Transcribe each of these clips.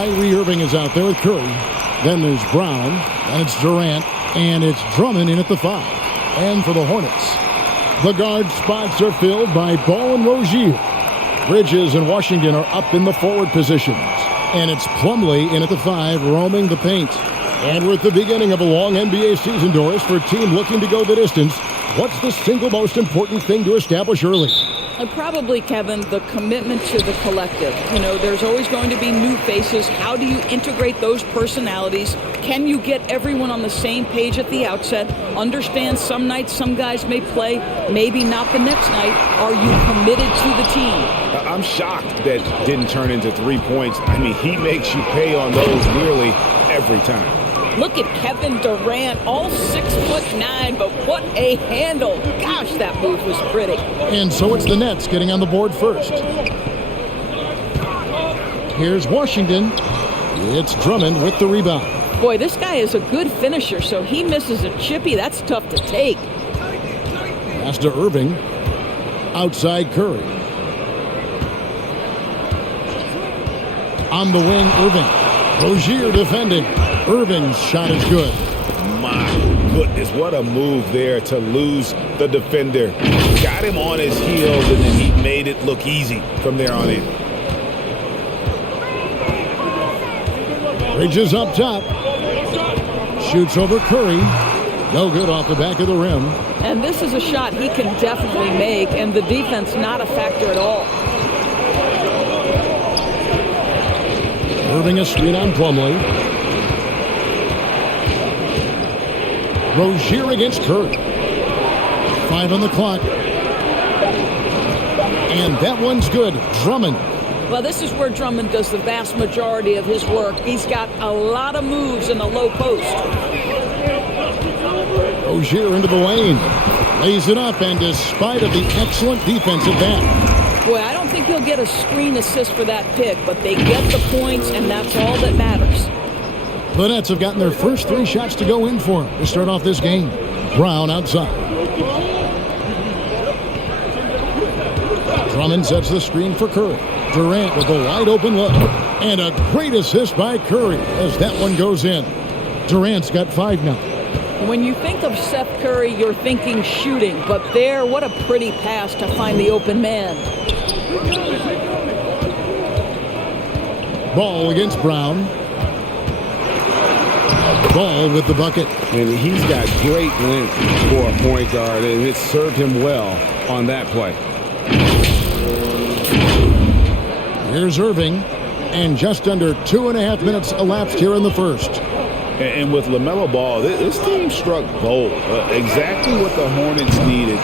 Kyrie Irving is out there with Curry. Then there's Brown. And it's Durant. And it's Drummond in at the 5. And for the Hornets, the guard spots are filled by Ball and Rozier. Bridges and Washington are up in the forward positions. And it's Plumlee in at the 5, roaming the paint. And we're at the beginning of a long NBA season, Doris, for a team looking to go the distance. What's the single most important thing to establish early? Probably, Kevin, the commitment to the collective. You know, there's always going to be new faces. How do you integrate those personalities? Can you get everyone on the same page at the outset? Understand some nights some guys may play, maybe not the next night. Are you committed to the team? I'm shocked that didn't turn into 3 points. I mean, he makes you pay on those nearly every time. Look at Kevin Durant, all 6'9", but what a handle. Gosh, that move was pretty. And so it's the Nets getting on the board first. Here's Washington. It's Drummond with the rebound. Boy, this guy is a good finisher, so he misses a chippy. That's tough to take. Pass to Irving. Outside Curry. On the wing, Irving. Rozier defending. Irving's shot is good. My goodness, what a move there to lose the defender. Got him on his heels, and then he made it look easy from there on in. Bridges up top. Shoots over Curry. No good off the back of the rim. And this is a shot he can definitely make, and the defense not a factor at all. Irving a screen on Plumlee. Rozier against Curry. 5 on the clock. And that one's good. Drummond. Well, this is where Drummond does the vast majority of his work. He's got a lot of moves in the low post. Rozier into the lane. Lays it up, and despite of the excellent defensive back. Boy, I don't think he'll get a screen assist for that pick, but they get the points, and that's all that matters. The Nets have gotten their first 3 shots to go in for them to start off this game. Brown outside. Drummond sets the screen for Curry. Durant with a wide open look. And a great assist by Curry as that one goes in. Durant's got 5 now. When you think of Seth Curry, you're thinking shooting. But there, what a pretty pass to find the open man. Ball against Brown. Ball with the bucket. And he's got great length for a point guard, and it served him well on that play. Here's Irving, and just under 2.5 minutes elapsed here in the first. And with LaMelo Ball, this team struck gold. Exactly what the Hornets needed.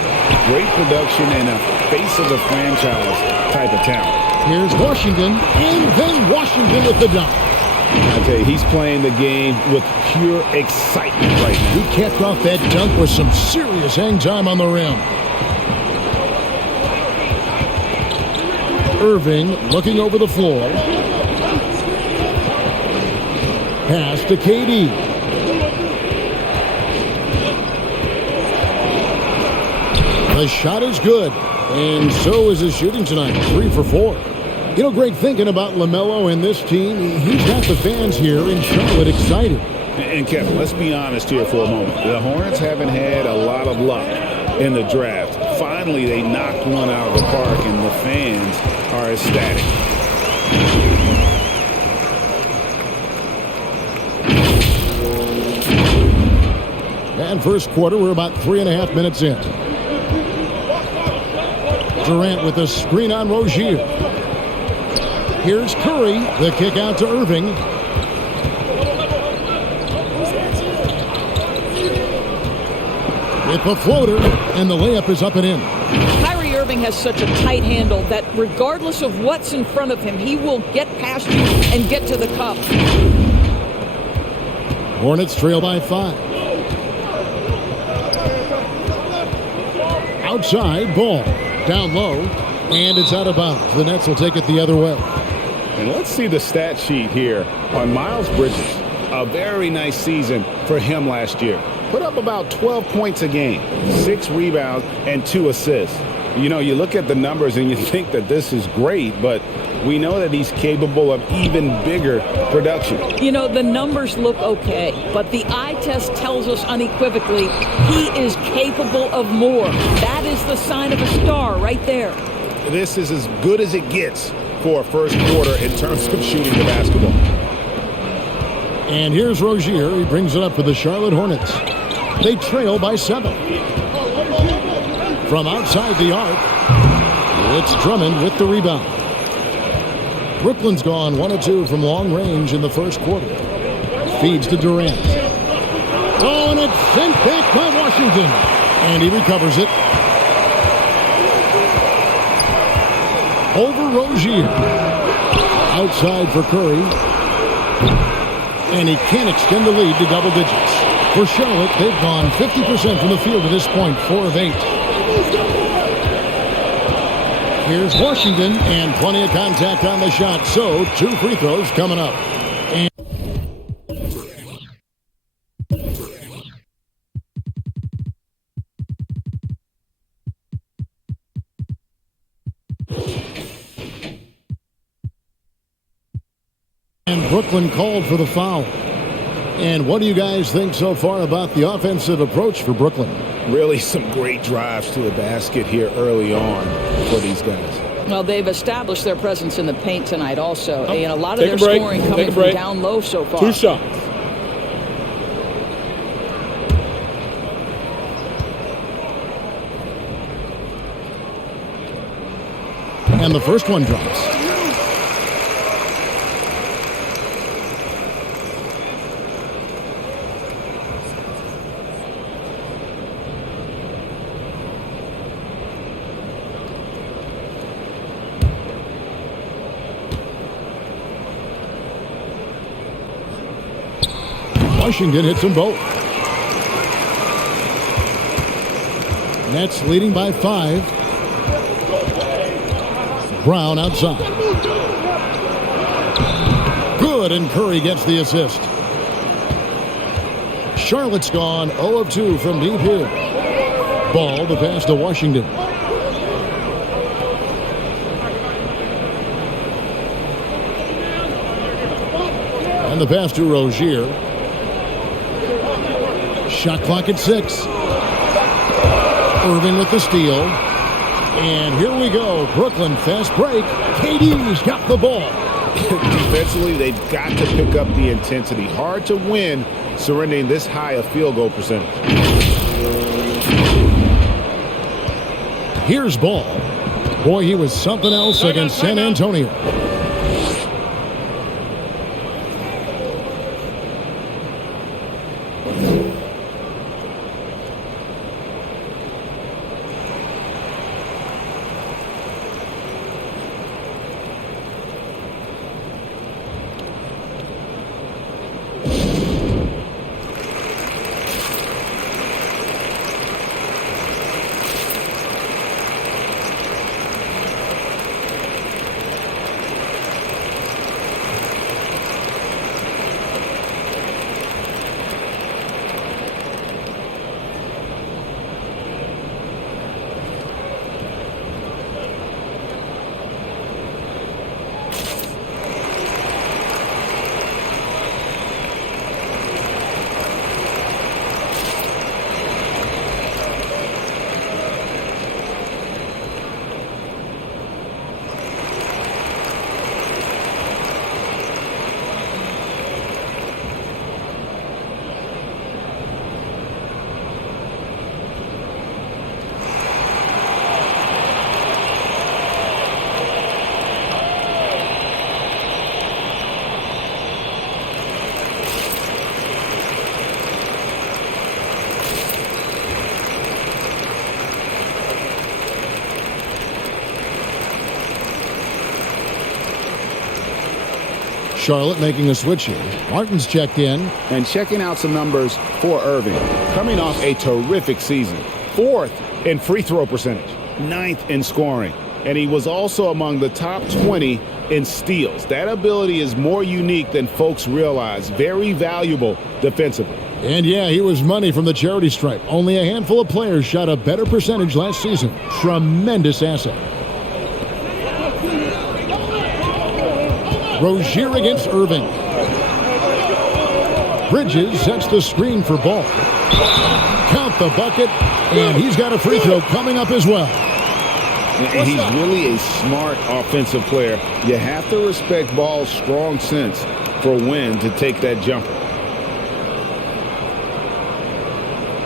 Great production and a face of the franchise type of talent. Here's Washington, and then Washington with the dunk. I tell you, he's playing the game with pure excitement right now. He kept off that dunk with some serious hang time on the rim. Irving looking over the floor. Pass to KD. The shot is good, and so is his shooting tonight. 3 for 4. You know, Greg, thinking about LaMelo and this team, he's got the fans here in Charlotte excited. And Kevin, let's be honest here for a moment. The Hornets haven't had a lot of luck in the draft. Finally, they knocked one out of the park, and the fans are ecstatic. And first quarter, we're about 3.5 minutes in. Durant with a screen on Rozier. Here's Curry, the kick out to Irving. With the floater, and the layup is up and in. Kyrie Irving has such a tight handle that regardless of what's in front of him, he will get past you and get to the cup. Hornets trail by 5. Outside, ball. Down low, and it's out of bounds. The Nets will take it the other way. And let's see the stat sheet here on Miles Bridges. A very nice season for him last year. Put up about 12 points a game, 6 rebounds, and 2 assists. You know, you look at the numbers and you think that this is great, but we know that he's capable of even bigger production. You know, the numbers look okay, but the eye test tells us unequivocally he is capable of more. That is the sign of a star right there. This is as good as it gets for a first quarter in terms of shooting the basketball. And here's Rozier. He brings it up for the Charlotte Hornets. They trail by 7. From outside the arc, it's Drummond with the rebound. Brooklyn's gone 1 of 2 from long range in the first quarter. Feeds to Durant. Oh, and it's sent back by Washington. And he recovers it. Over Rozier. Outside for Curry. And he can't extend the lead to double digits. For Charlotte, they've gone 50% from the field to this point, 4 of 8. Here's Washington, and plenty of contact on the shot. So, 2 free throws coming up. And Brooklyn called for the foul. And what do you guys think so far about the offensive approach for Brooklyn? Really some great drives to the basket here early on for these guys. Well, they've established their presence in the paint tonight also. And a lot of their scoring coming from down low so far. 2 shots. And the first one drops. Washington hits them both. Nets leading by 5. Brown outside. Good, and Curry gets the assist. Charlotte's gone 0 of 2 from deep here. Ball, the pass to Washington. And the pass to Rozier. Shot clock at 6. Irving with the steal. And here we go. Brooklyn fast break. KD's got the ball. Defensively, they've got to pick up the intensity. Hard to win surrendering this high a field goal percentage. Here's Ball. Boy, he was something else against San Antonio. Charlotte making a switch here. Martin's checked in. And checking out some numbers for Irving. Coming off a terrific season. 4th in free throw percentage. 9th in scoring. And he was also among the top 20 in steals. That ability is more unique than folks realize. Very valuable defensively. And yeah, he was money from the charity stripe. Only a handful of players shot a better percentage last season. Tremendous asset. Rozier against Irving. Bridges sets the screen for Ball. Count the bucket, and he's got a free throw coming up as well. And he's really a smart offensive player. You have to respect Ball's strong sense for when to take that jumper.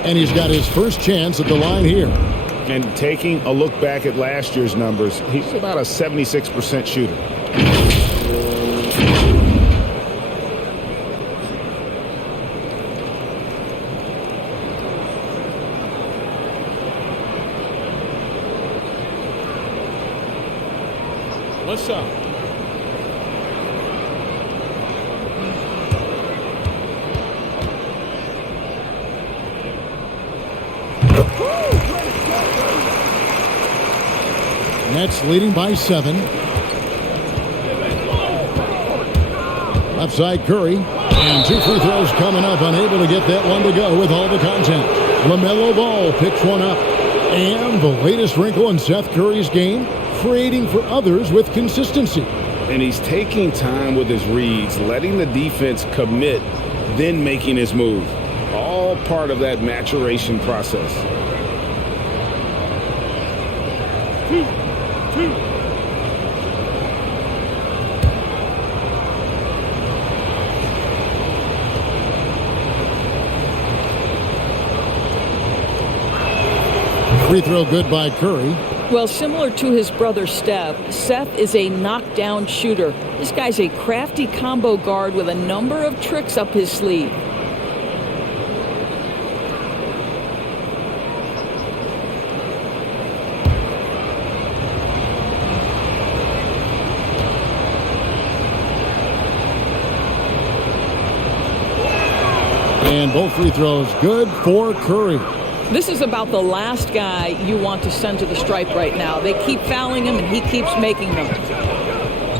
And he's got his first chance at the line here. And taking a look back at last year's numbers, he's about a 76% shooter. What's up? Nets leading by 7. Left side Curry. And 2 free throws coming up. Unable to get that one to go with all the content. LaMelo Ball picks one up. And the latest wrinkle in Seth Curry's game, creating for others with consistency. And he's taking time with his reads, letting the defense commit, then making his move. All part of that maturation process. Free throw good by Curry. Well, similar to his brother Steph, Seth is a knockdown shooter. This guy's a crafty combo guard with a number of tricks up his sleeve. And both free throws good for Curry. This is about the last guy you want to send to the stripe right now. They keep fouling him, and he keeps making them.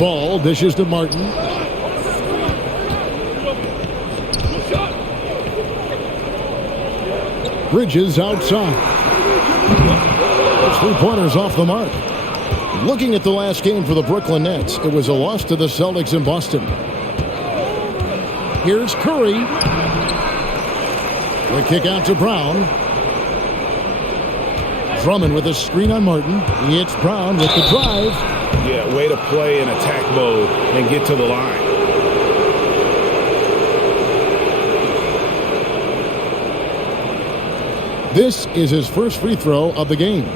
Ball dishes to Martin. Bridges outside. Those 3-pointers off the mark. Looking at the last game for the Brooklyn Nets, it was a loss to the Celtics in Boston. Here's Curry. The kick out to Brown. Drummond with a screen on Martin. It's Brown with the drive. Yeah, way to play in attack mode and get to the line. This is his first free throw of the game.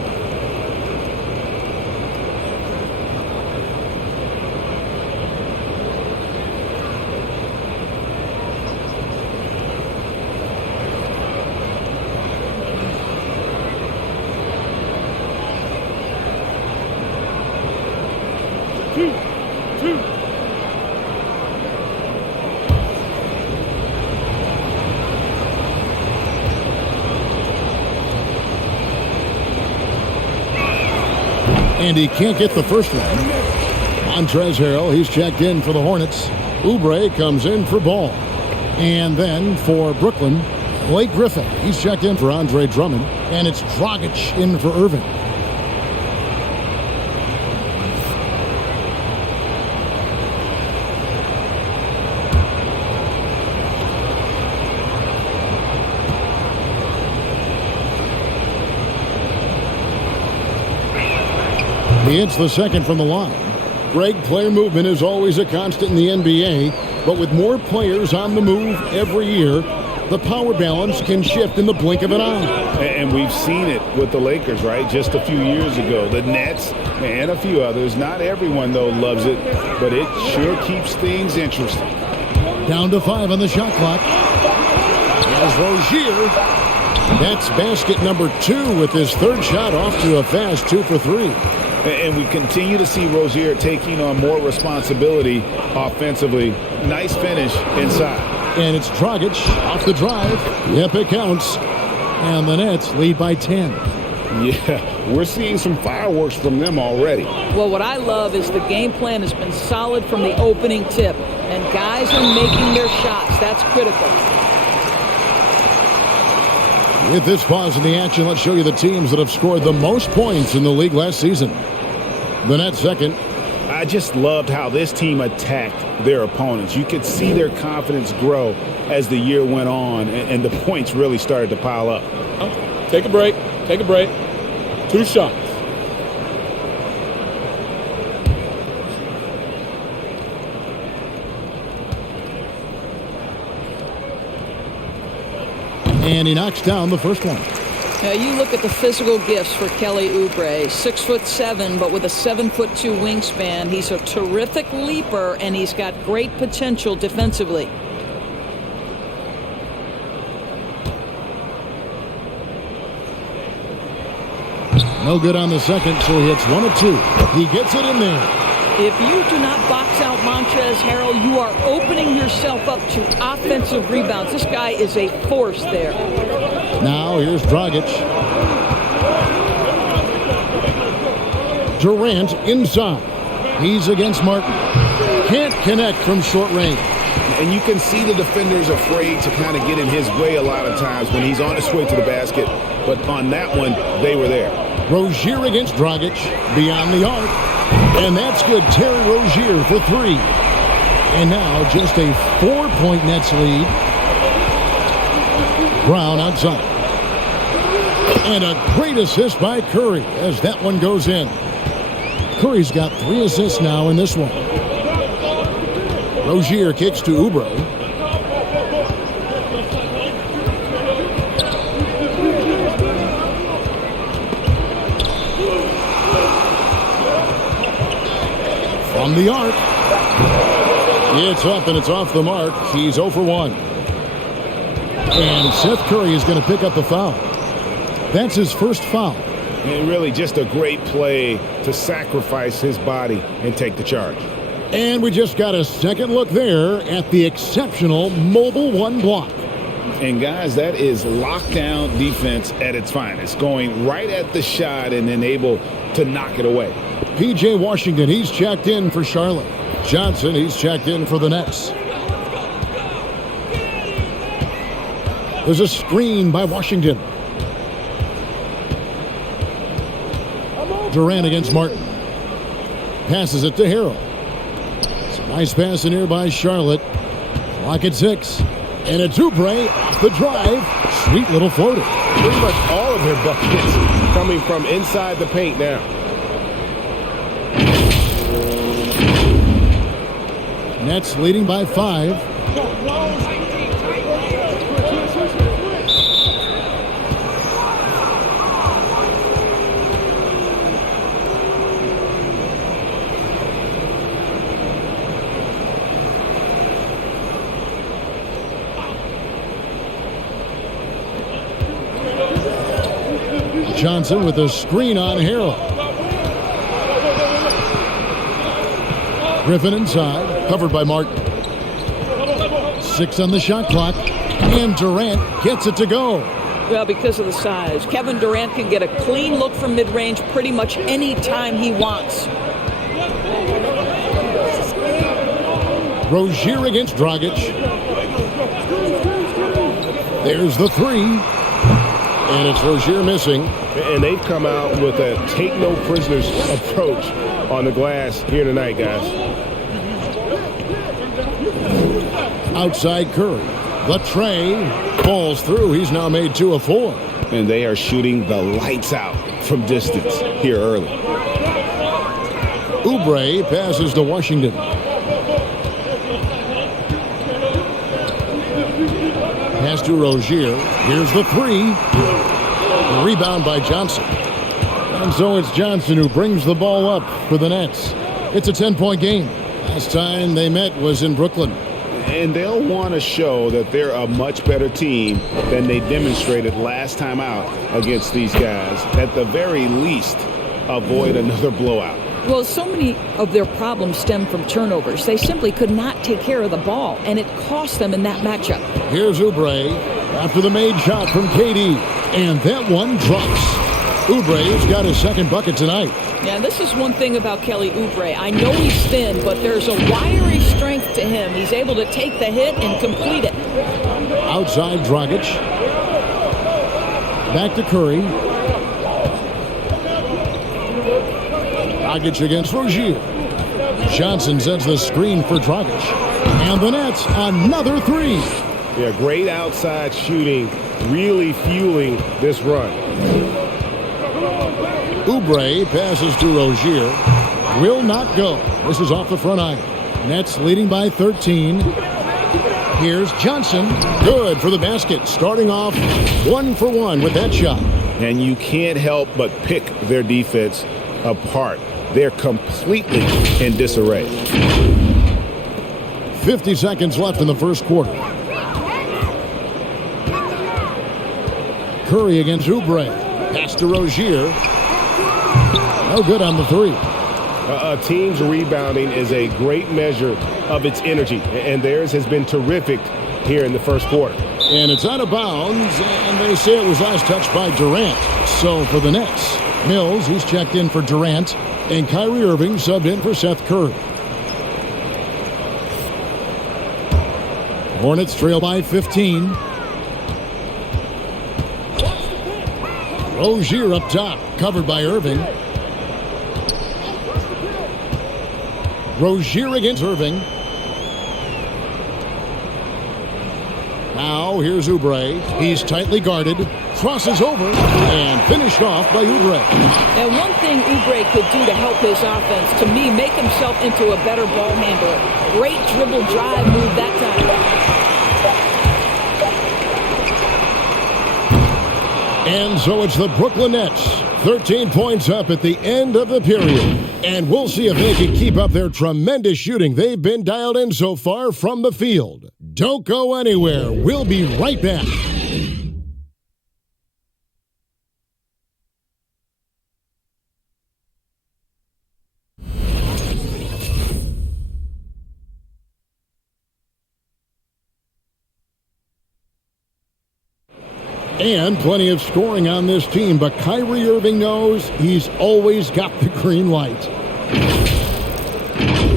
And he can't get the first one. Montrezl Harrell, he's checked in for the Hornets. Oubre comes in for Ball. And then for Brooklyn, Blake Griffin. He's checked in for Andre Drummond. And it's Dragic in for Irving. He hits the second from the line. Greg, player movement is always a constant in the NBA, but with more players on the move every year, the power balance can shift in the blink of an eye. And we've seen it with the Lakers, right? Just a few years ago. The Nets and a few others. Not everyone, though, loves it, but it sure keeps things interesting. Down to 5 on the shot clock. Here's Rozier. That's basket number 2 with his third shot off to a fast 2 for 3. And we continue to see Rozier taking on more responsibility offensively. Nice finish inside. And it's Dragic off the drive. Yep, it counts. And the Nets lead by 10. Yeah, we're seeing some fireworks from them already. Well, what I love is the game plan has been solid from the opening tip. And guys are making their shots. That's critical. With this pause in the action, let's show you the teams that have scored the most points in the league last season. The Nets second. I just loved how this team attacked their opponents. You could see their confidence grow as the year went on, and the points really started to pile up. Take a break. Take a break. 2 shots. And he knocks down the first one. Now you look at the physical gifts for Kelly Oubre. 6'7", but with a 7'2" wingspan. He's a terrific leaper, and he's got great potential defensively. No good on the second, so he hits 1 of 2. He gets it in there. If you do not box out Montrezl Harrell, you are opening yourself up to offensive rebounds. This guy is a force there. Now here's Dragic. Durant inside. He's against Martin. Can't connect from short range. And you can see the defenders afraid to kind of get in his way a lot of times when he's on his way to the basket. But on that one, they were there. Rozier against Dragic. Beyond the arc. And that's good. Terry Rozier for 3. And now just a 4-point Nets lead. Brown outside. And a great assist by Curry as that one goes in. Curry's got 3 assists now in this one. Rozier kicks to Oubre. From the arc. It's up and it's off the mark. He's 0 for 1. And Seth Curry is going to pick up the foul. That's his first foul. And really just a great play to sacrifice his body and take the charge. And we just got a second look there at the exceptional mobile 1 block. And guys, that is lockdown defense at its finest. Going right at the shot and then able to knock it away. P.J. Washington, he's checked in for Charlotte. Johnson, he's checked in for the Nets. There's a screen by Washington. Durant against Martin. Passes it to Harrell. It's a nice pass in here by Charlotte. Clock at 6. And a Oubre off the drive. Sweet little floater. Pretty much all of their buckets coming from inside the paint now. Nets leading by 5. Johnson with a screen on Harrell. Griffin inside, covered by Martin. 6 on the shot clock, and Durant gets it to go. Well, because of the size, Kevin Durant can get a clean look from mid-range pretty much any time he wants. Rozier against Dragic. There's the 3. And it's Rozier missing. And they've come out with a take-no-prisoners approach on the glass here tonight, guys. Outside Curry. The tray falls through. He's now made 2 of 4. And they are shooting the lights out from distance here early. Oubre passes to Washington. Pass to Rozier. Here's the 3. The rebound by Johnson. And so it's Johnson who brings the ball up for the Nets. It's a 10-point game. Last time they met was in Brooklyn. And they'll want to show that they're a much better team than they demonstrated last time out against these guys. At the very least, avoid another blowout. Well, so many of their problems stem from turnovers. They simply could not take care of the ball, and it cost them in that matchup. Here's Oubre after the made shot from KD, and that one drops. Oubre's got his second bucket tonight. Yeah, this is one thing about Kelly Oubre. I know he's thin, but there's a wiry strength to him. He's able to take the hit and complete it. Outside Dragic. Back to Curry. Dragic against Rozier. Johnson sets the screen for Dragic. And the Nets, another three. Yeah, great outside shooting, really fueling this run. Oubre passes to Rozier. Will not go. This is off the front iron. Nets leading by 13. Here's Johnson. Good for the basket. Starting off 1 for 1 with that shot. And you can't help but pick their defense apart. They're completely in disarray. 50 seconds left in the first quarter. Curry against Oubre. Pass to Rozier. No good on the three. A team's rebounding is a great measure of its energy, and theirs has been terrific here in the first quarter. And it's out of bounds, and they say it was last touched by Durant. So for the Nets, Mills, he's checked in for Durant, and Kyrie Irving subbed in for Seth Curry. Hornets trail by 15. Rozier up top, covered by Irving. Rozier against Irving. Now here's Oubre. He's tightly guarded. Crosses over and finished off by Oubre. Now, one thing Oubre could do to help his offense, to me, make himself into a better ball handler. Great dribble drive move that time. And so it's the Brooklyn Nets, 13 points up at the end of the period. And we'll see if they can keep up their tremendous shooting they've been dialed in so far from the field. Don't go anywhere. We'll be right back. And plenty of scoring on this team, but Kyrie Irving knows he's always got the green light.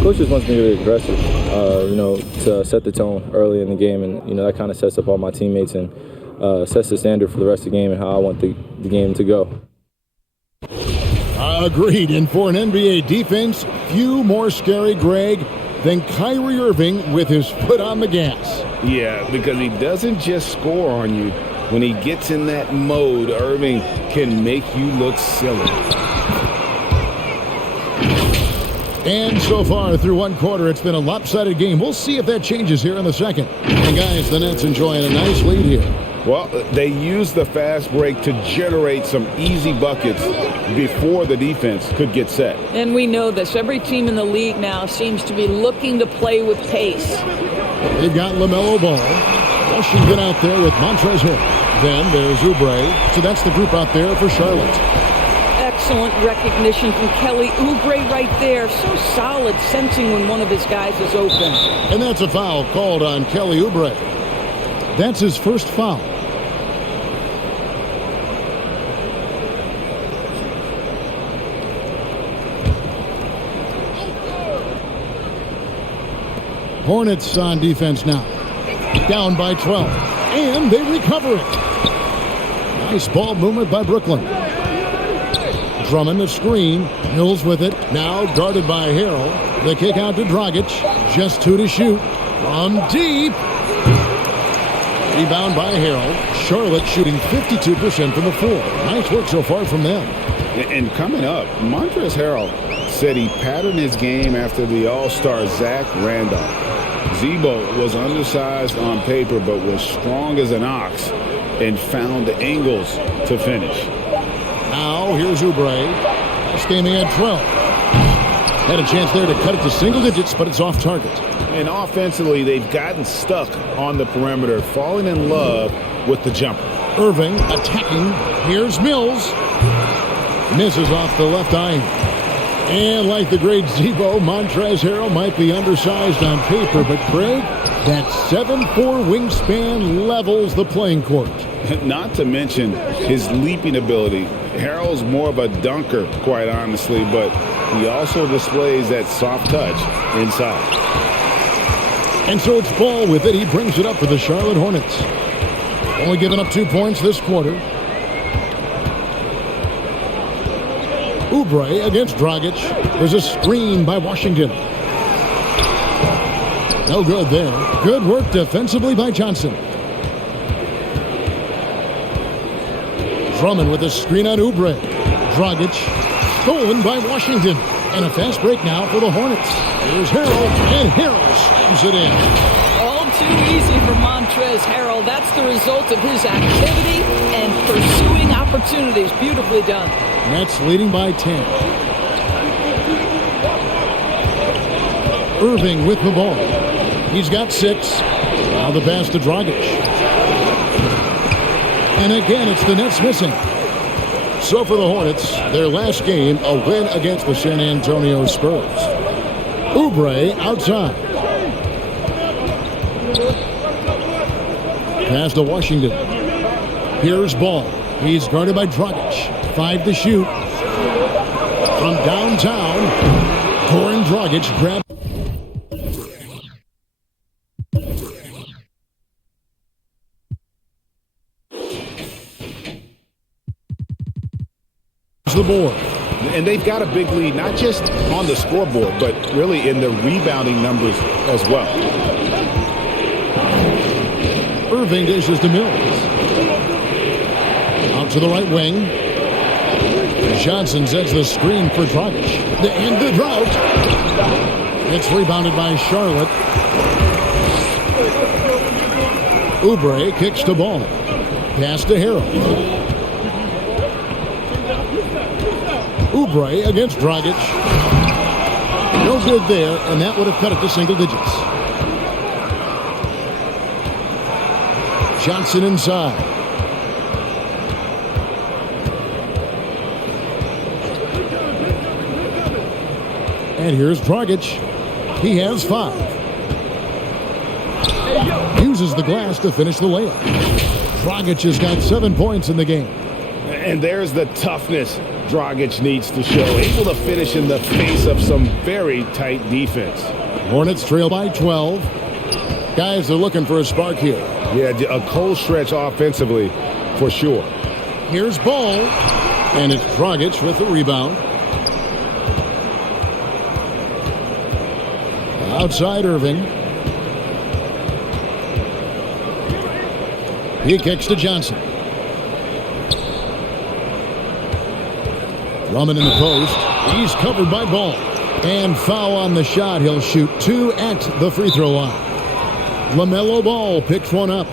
Coach just wants me to be aggressive, to set the tone early in the game, and that kind of sets up all my teammates and sets the standard for the rest of the game and how I want the game to go. Agreed. And for an NBA defense, few more scary, Greg, than Kyrie Irving with his foot on the gas. Yeah, because he doesn't just score on you. When he gets in that mode, Irving can make you look silly. And so far through one quarter, it's been a lopsided game. We'll see if that changes here in the second. And guys, the Nets enjoying a nice lead here. Well, they used the fast break to generate some easy buckets before the defense could get set. And we know this. Every team in the league now seems to be looking to play with pace. They've got LaMelo Ball. Washington out there with Montrezl Harrell. Then there's Oubre. So that's the group out there for Charlotte. Excellent recognition from Kelly Oubre right there. So solid, sensing when one of his guys is open. And that's a foul called on Kelly Oubre. That's his first foul. Hornets on defense now. Down by 12. And they recover it. Nice ball movement by Brooklyn. Drummond the screen. Mills with it. Now guarded by Harrell. The kick out to Dragic. Just 2 to shoot. From deep. Rebound by Harrell. Charlotte shooting 52% from the floor. Nice work so far from them. And coming up, Montrezl Harrell said he patterned his game after the All-Star Zach Randolph. Zebo was undersized on paper but was strong as an ox and found the angles to finish. Now here's Oubre. This game he had 12. Had a chance there to cut it to single digits, but it's off target. And offensively, they've gotten stuck on the perimeter, falling in love with the jumper. Irving attacking. Here's Mills. Misses off the left eye. And like the great Zebo, Montrezl Harrell might be undersized on paper, but Craig, that 7'4" wingspan levels the playing court. Not to mention his leaping ability. Harrell's more of a dunker, quite honestly, but he also displays that soft touch inside. And so it's Ball with it. He brings it up for the Charlotte Hornets. Only giving up 2 points this quarter. Oubre against Dragic. There's a screen by Washington. No good there. Good work defensively by Johnson. Drummond with a screen on Oubre. Dragic. Stolen by Washington. And a fast break now for the Hornets. Here's Harrell. And Harrell slams it in. All too easy for Montrezl Harrell. That's the result of his activity and pursuing opportunities. Beautifully done. Nets leading by 10. Irving with the ball. He's got 6. Now the pass to Dragic. And again, it's the Nets missing. So for the Hornets, their last game, a win against the San Antonio Spurs. Oubre outside. Pass to Washington. Here's Ball. He's guarded by Dragic. 5 to shoot. From downtown, Goran Dragic grabs the board. And they've got a big lead, not just on the scoreboard, but really in the rebounding numbers as well. Irving dishes to Mills. Out to the right wing. Johnson sets the screen for Dragic. The end the drought. It's rebounded by Charlotte. Oubre kicks to Ball. Pass to Harrell. Oubre against Dragic. No good there, and that would have cut it to single digits. Johnson inside. And here's Dragic. He has 5. Uses the glass to finish the layup. Dragic has got 7 points in the game. And there's the toughness Dragic needs to show. Able to finish in the face of some very tight defense. Hornets trail by 12. Guys are looking for a spark here. Yeah, a cold stretch offensively for sure. Here's Ball. And it's Dragic with the rebound. Outside Irving. He kicks to Johnson. Drummond in the post. He's covered by Ball. And foul on the shot. He'll shoot 2 at the free throw line. LaMelo Ball picks one up.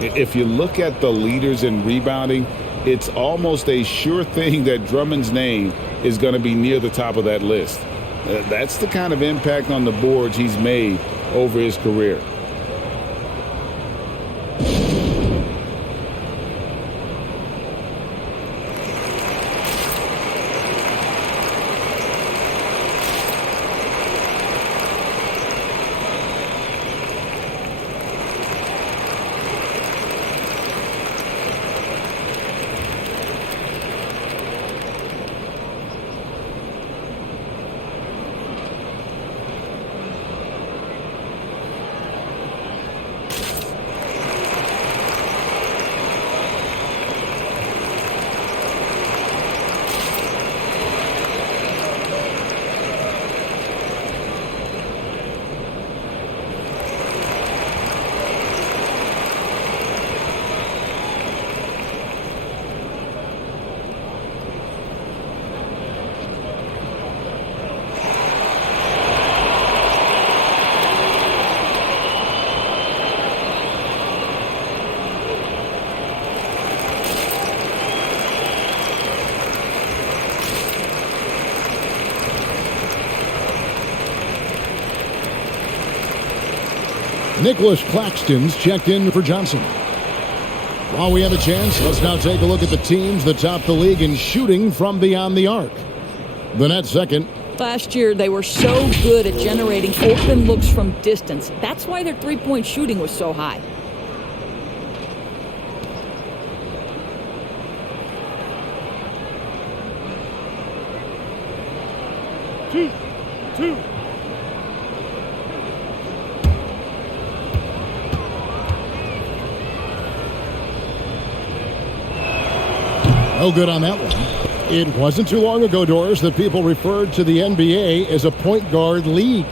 If you look at the leaders in rebounding, it's almost a sure thing that Drummond's name is going to be near the top of that list. That's the kind of impact on the boards he's made over his career. Nicholas Claxton's checked in for Johnson. While we have a chance, let's now take a look at the teams that top the league in shooting from beyond the arc. The Nets second. Last year, they were so good at generating open looks from distance. That's why their three-point shooting was so high. Two. No good on that one. It wasn't too long ago, Doris, that people referred to the NBA as a point guard league.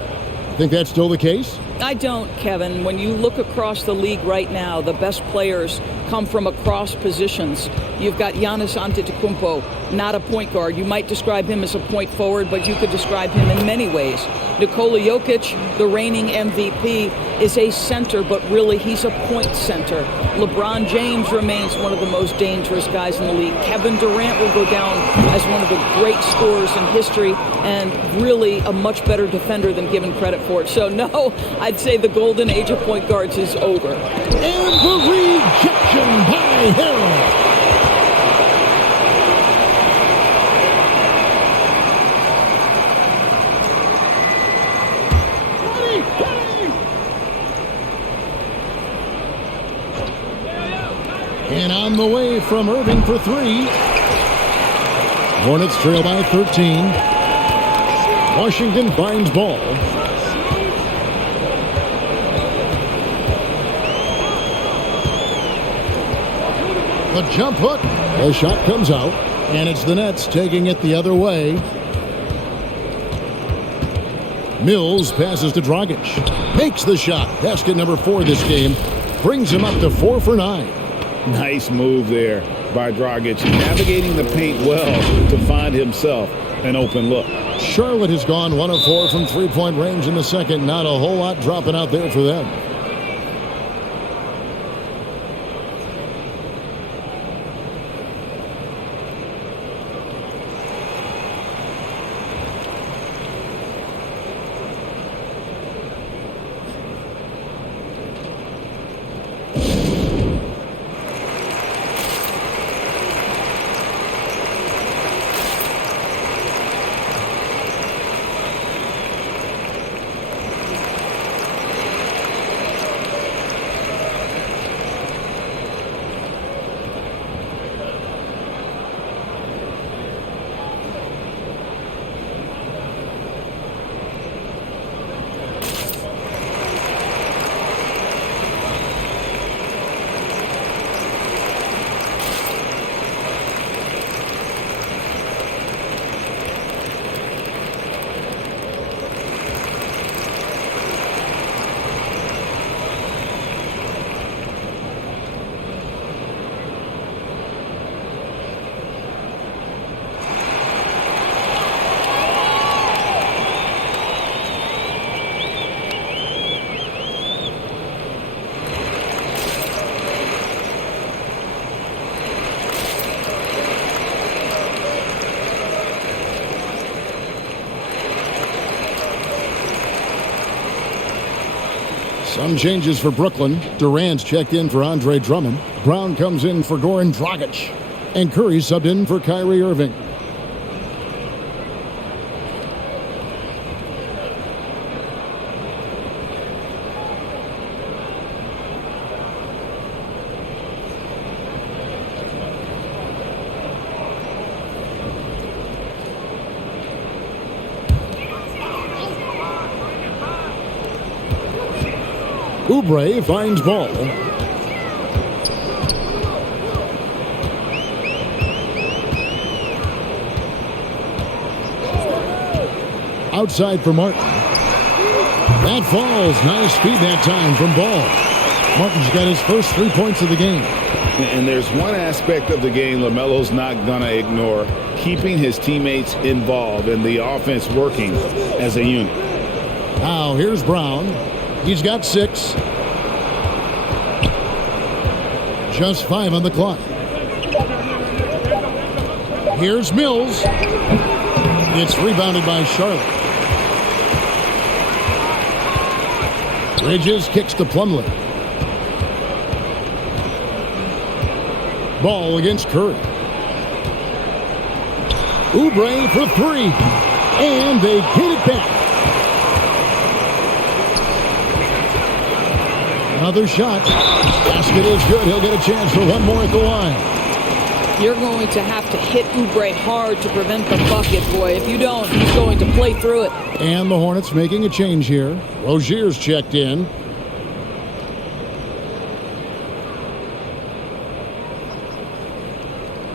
Think that's still the case? I don't, Kevin. When you look across the league right now, the best players come from across positions. You've got Giannis Antetokounmpo, not a point guard. You might describe him as a point forward, but you could describe him in many ways. Nikola Jokic, the reigning MVP, is a center, but really he's a point center. LeBron James remains one of the most dangerous guys in the league. Kevin Durant will go down as one of the great scorers in history and really a much better defender than given credit for it. So no, I'd say the golden age of point guards is over. And the rejection by Hill. And on the way from Irving for three. Hornets trail by 13. Washington finds ball. The jump hook. The shot comes out. And it's the Nets taking it the other way. Mills passes to Dragic. Makes the shot. Basket number 4 this game. Brings him up to 4 for 9. Nice move there by Dragic, navigating the paint well to find himself an open look. Charlotte has gone 1 of 4 from three-point range in the second. Not a whole lot dropping out there for them. Some changes for Brooklyn. Durant's checked in for Andre Drummond. Brown comes in for Goran Dragic. And Curry subbed in for Kyrie Irving. Oubre finds ball. Outside for Martin. That falls. Nice speed that time from Ball. Martin's got his first 3 points of the game. And there's one aspect of the game LaMelo's not going to ignore, keeping his teammates involved and the offense working as a unit. Now here's Brown. He's got 6. Just 5 on the clock. Here's Mills. It's rebounded by Charlotte. Bridges kicks to Plumlee. Ball against Curry. Oubre for 3. And they get it back. Another shot. Basket is good. He'll get a chance for one more at the line. You're going to have to hit Oubre hard to prevent the bucket, boy. If you don't, he's going to play through it. And the Hornets making a change here. Rozier's checked in.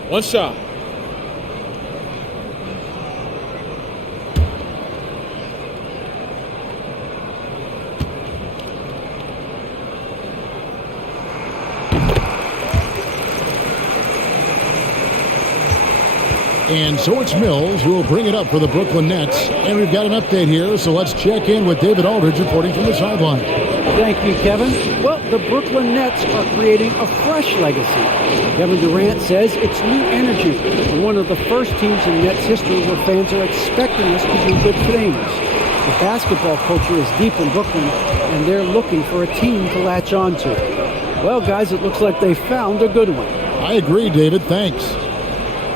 One shot. And so it's Mills who will bring it up for the Brooklyn Nets. And we've got an update here, so let's check in with David Aldridge reporting from the sideline. Thank you, Kevin. Well, the Brooklyn Nets are creating a fresh legacy. Kevin Durant says it's new energy. We're one of the first teams in Nets history where fans are expecting us to do good things. The basketball culture is deep in Brooklyn, and they're looking for a team to latch on to. Well, guys, it looks like they found a good one. I agree, David. Thanks.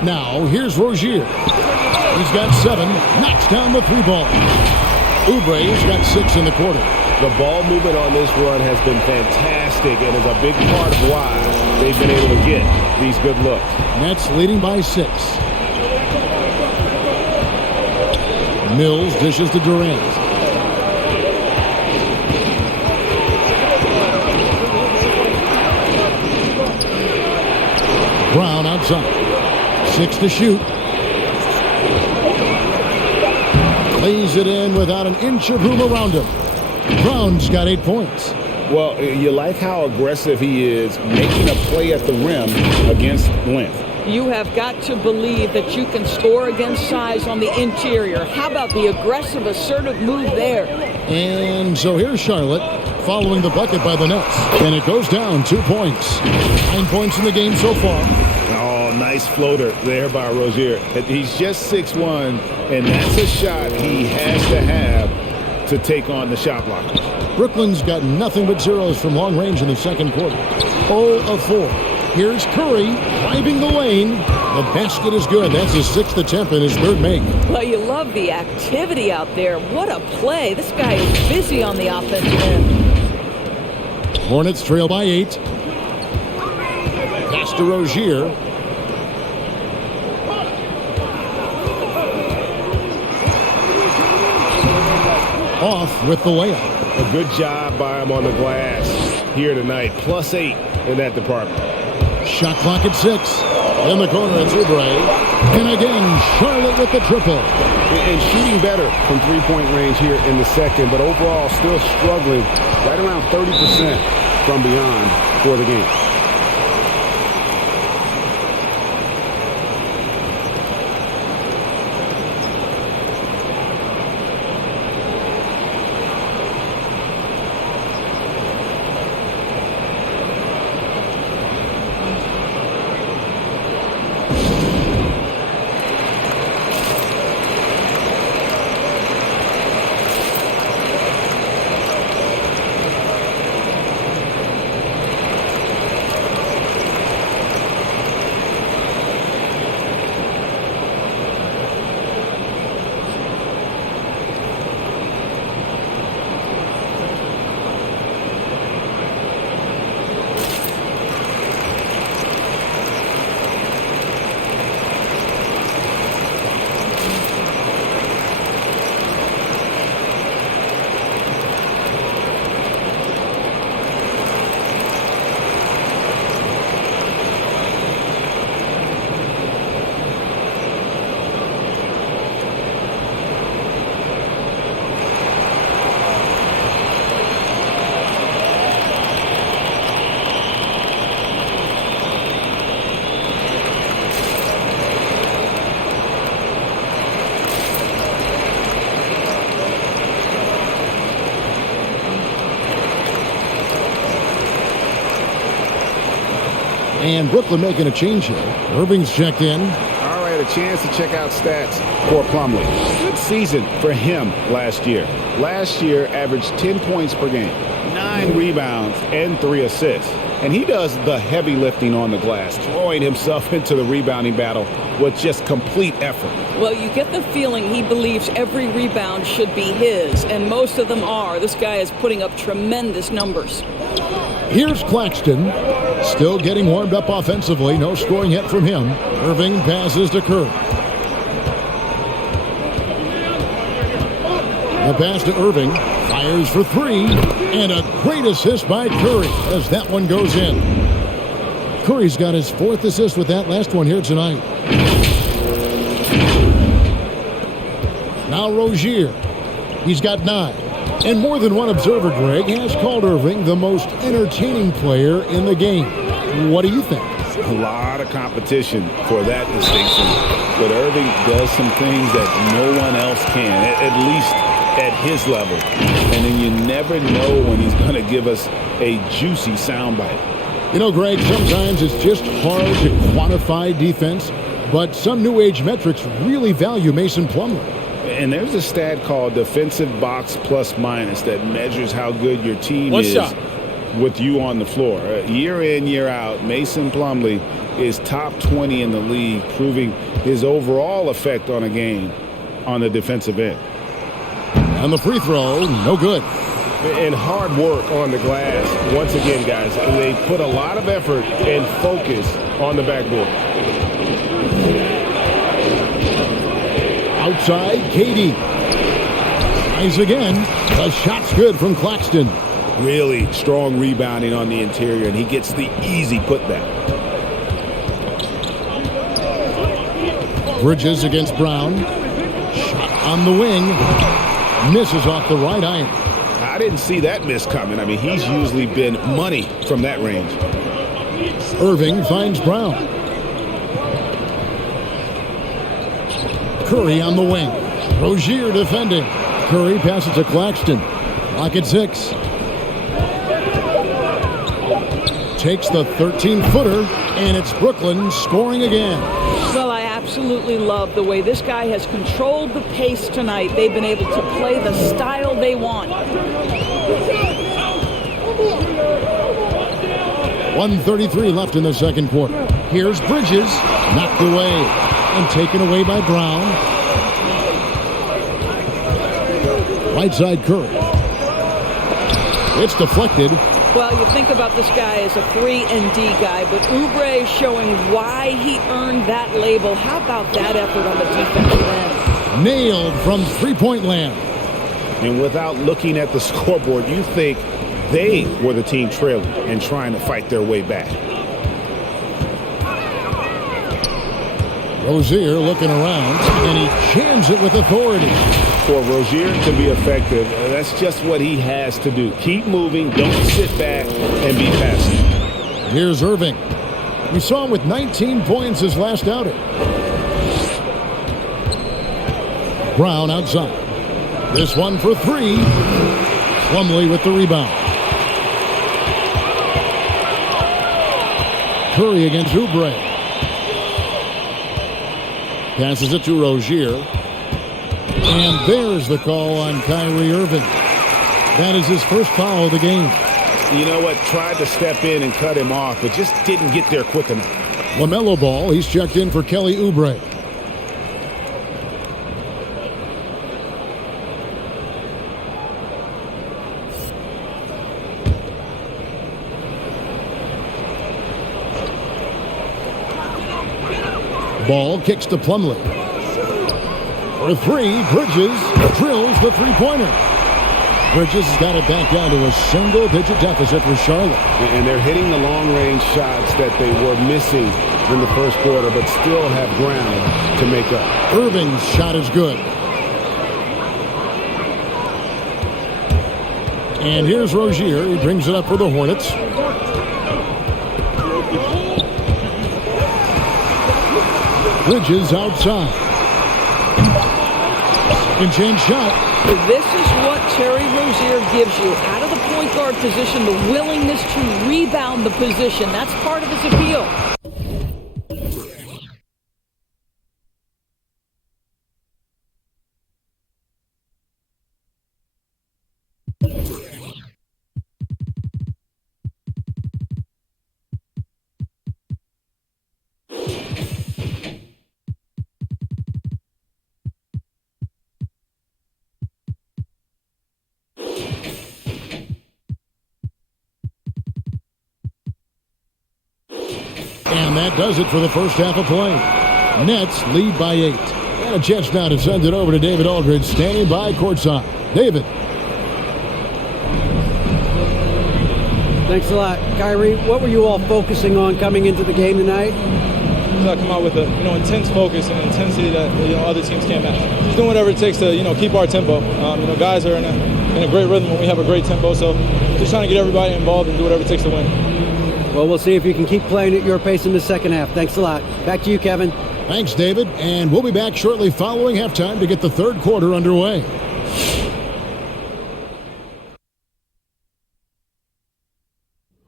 Now, here's Rozier. He's got 7, knocks down the 3 ball. Oubre's got 6 in the quarter. The ball movement on this run has been fantastic and is a big part of why they've been able to get these good looks. Nets leading by 6. Mills dishes to Durant. Brown outside. 6 to shoot. Lays it in without an inch of room around him. Brown's got 8 points. Well, you like how aggressive he is making a play at the rim against length. You have got to believe that you can score against size on the interior. How about the aggressive, assertive move there? And so here's Charlotte following the bucket by the Nets. And it goes down 2 points. 9 points in the game so far. Oh, nice floater there by Rozier. He's just 6'1", and that's a shot he has to have to take on the shot blockers. Brooklyn's got nothing but zeros from long range in the second quarter. 0 of 4. Here's Curry driving the lane. The basket is good. That's his 6th attempt and his 3rd make. Well, you love the activity out there. What a play. This guy is busy on the offensive end. Hornets trail by 8. Pass to Rozier. Off with the layup. A good job by him on the glass here tonight. +8 in that department. Shot clock at 6. In the corner, it's Oubre. And again, Charlotte with the triple. And shooting better from three-point range here in the second, but overall still struggling right around 30% from beyond for the game. And Brooklyn making a change here. Irving's checked in. All right, a chance to check out stats for Plumlee. Good season for him last year. Last year averaged 10 points per game, 9 rebounds, and 3 assists. And he does the heavy lifting on the glass, throwing himself into the rebounding battle with just complete effort. Well, you get the feeling he believes every rebound should be his, and most of them are. This guy is putting up tremendous numbers. Here's Claxton, still getting warmed up offensively. No scoring yet from him. Irving passes to Curry. The pass to Irving, fires for 3, and a great assist by Curry as that one goes in. Curry's got his 4th assist with that last one here tonight. Now Rozier, he's got 9. And more than one observer, Greg, has called Irving the most entertaining player in the game. What do you think? A lot of competition for that distinction. But Irving does some things that no one else can, at least at his level. And then you never know when he's going to give us a juicy soundbite. You know, Greg, sometimes it's just hard to quantify defense, but some new age metrics really value Mason Plumlee. And there's a stat called defensive box plus minus that measures how good your team is with you on the floor. Year in, year out, Mason Plumlee is top 20 in the league, proving his overall effect on a game on the defensive end. And the free throw, no good. And hard work on the glass. Once again, guys, they put a lot of effort and focus on the backboard. Outside, Katie. Tries again. The shot's good from Claxton. Really strong rebounding on the interior, and he gets the easy putback. Bridges against Brown. Shot on the wing. Misses off the right iron. I didn't see that miss coming. I mean, he's usually been money from that range. Irving finds Brown. Curry on the wing. Rozier defending. Curry passes to Claxton. Lock at 6. Takes the 13-footer, and it's Brooklyn scoring again. Well, I absolutely love the way this guy has controlled the pace tonight. They've been able to play the style they want. 1:33 left in the second quarter. Here's Bridges, knocked away and taken away by Brown. Right side Curry. It's deflected. Well, you think about this guy as a 3-and-D guy, but Oubre showing why he earned that label. How about that effort on the defensive end? Nailed from three-point land. And without looking at the scoreboard, you think they were the team trailing and trying to fight their way back. Rozier looking around, and he jams it with authority. For Rozier to be effective, that's just what he has to do. Keep moving, don't sit back, and be passive. Here's Irving. We saw him with 19 points his last outing. Brown outside. This one for 3. Plumlee with the rebound. Curry against Oubre. Passes it to Rozier. And there's the call on Kyrie Irving. That is his first foul of the game. You know what? Tried to step in and cut him off, but just didn't get there quick enough. LaMelo Ball, he's checked in for Kelly Oubre. Ball kicks to Plumlee. For 3, Bridges drills the three-pointer. Bridges has got it back down to a single-digit deficit for Charlotte. And they're hitting the long-range shots that they were missing in the first quarter, but still have ground to make up. Irving's shot is good. And here's Rozier. He brings it up for the Hornets. Bridges outside. Second chance shot. This is what Terry Rozier gives you. Out of the point guard position, the willingness to rebound the position. That's part of his appeal. And that does it for the first half of play. Nets lead by 8. And a chance now to send it over to David Aldridge, standing by courtside. David. Thanks a lot. Kyrie, what were you all focusing on coming into the game tonight? I come out with a intense focus and intensity that other teams can't match. Just doing whatever it takes to keep our tempo. Guys are in a great rhythm when we have a great tempo. So just trying to get everybody involved and do whatever it takes to win. Well, we'll see if you can keep playing at your pace in the second half. Thanks a lot. Back to you, Kevin. Thanks, David. And we'll be back shortly following halftime to get the third quarter underway.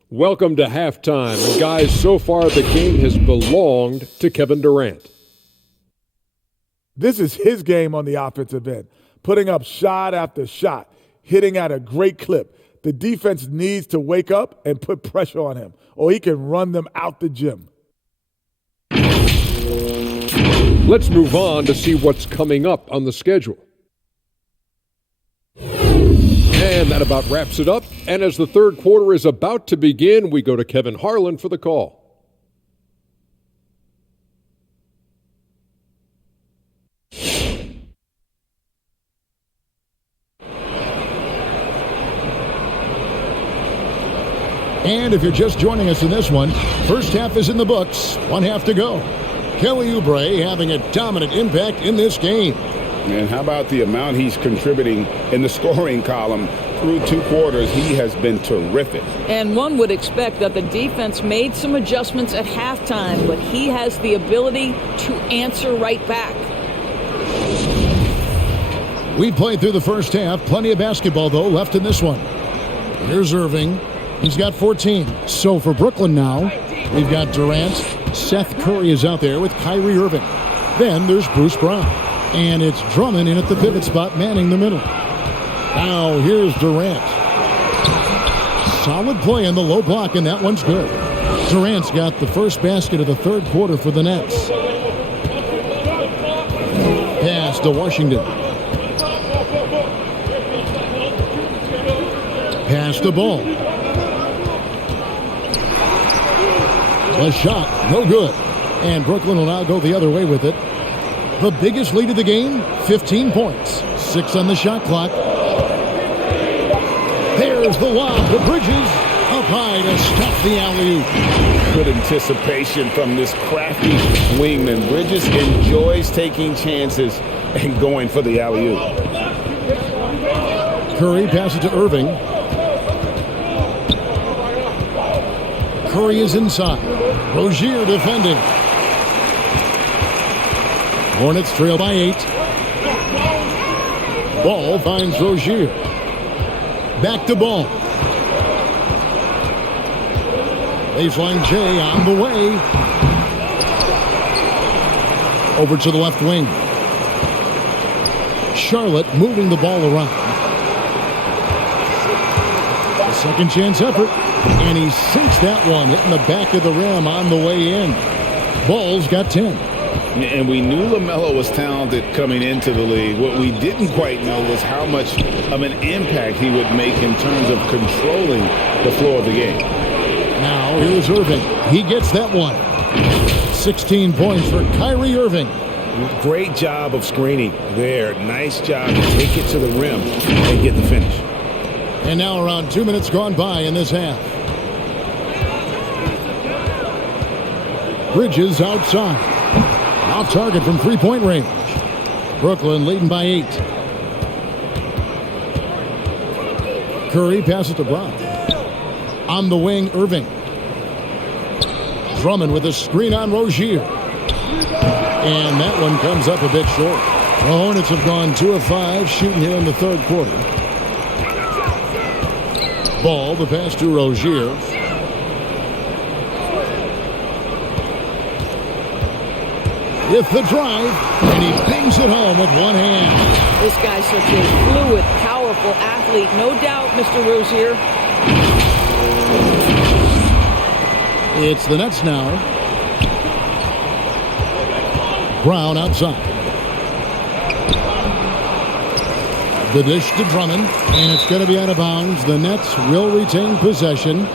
Welcome to halftime. And guys, so far the game has belonged to Kevin Durant. This is his game on the offensive end, putting up shot after shot, hitting at a great clip. The defense needs to wake up and put pressure on him, or he can run them out the gym. Let's move on to see what's coming up on the schedule. And that about wraps it up. And as the third quarter is about to begin, we go to Kevin Harlan for the call. And if you're just joining us in this one, first half is in the books, one half to go. Kelly Oubre having a dominant impact in this game. And how about the amount he's contributing in the scoring column through two quarters? He has been terrific. And one would expect that the defense made some adjustments at halftime, but he has the ability to answer right back. We played through the first half. Plenty of basketball, though, left in this one. Here's Irving. He's got 14. So for Brooklyn now, we've got Durant. Seth Curry is out there with Kyrie Irving. Then there's Bruce Brown. And it's Drummond in at the pivot spot, manning the middle. Now here's Durant. Solid play in the low block, and that one's good. Durant's got the first basket of the third quarter for the Nets. Pass to Washington. Pass the ball. The shot, no good. And Brooklyn will now go the other way with it. The biggest lead of the game, 15 points. 6 on the shot clock. There's the lob to Bridges. Up high to stop the alley-oop. Good anticipation from this crafty wingman. Bridges enjoys taking chances and going for the alley-oop. Curry passes to Irving. Curry is inside. Rozier defending. Hornets trail by 8. Ball finds Rozier. Back to Ball. Baseline J on the way. Over to the left wing. Charlotte moving the ball around. A second chance effort. And he sinks that one, hitting the back of the rim on the way in. Ball's got 10. And we knew LaMelo was talented coming into the league. What we didn't quite know was how much of an impact he would make in terms of controlling the flow of the game. Now here's Irving. He gets that one. 16 points for Kyrie Irving. Great job of screening there. Nice job to take it to the rim and get the finish. And now around 2 minutes gone by in this half. Bridges outside. Off target from three-point range. Brooklyn leading by 8. Curry passes to Brown. On the wing, Irving. Drummond with a screen on Rozier. And that one comes up a bit short. The Hornets have gone 2 of 5 shooting here in the third quarter. Ball, the pass to Rozier. With the drive, and he bangs it home with one hand. This guy's such a fluid, powerful athlete. No doubt, Mr. Rozier. It's the Nets now. Brown outside. The dish to Drummond, and it's going to be out of bounds. The Nets will retain possession.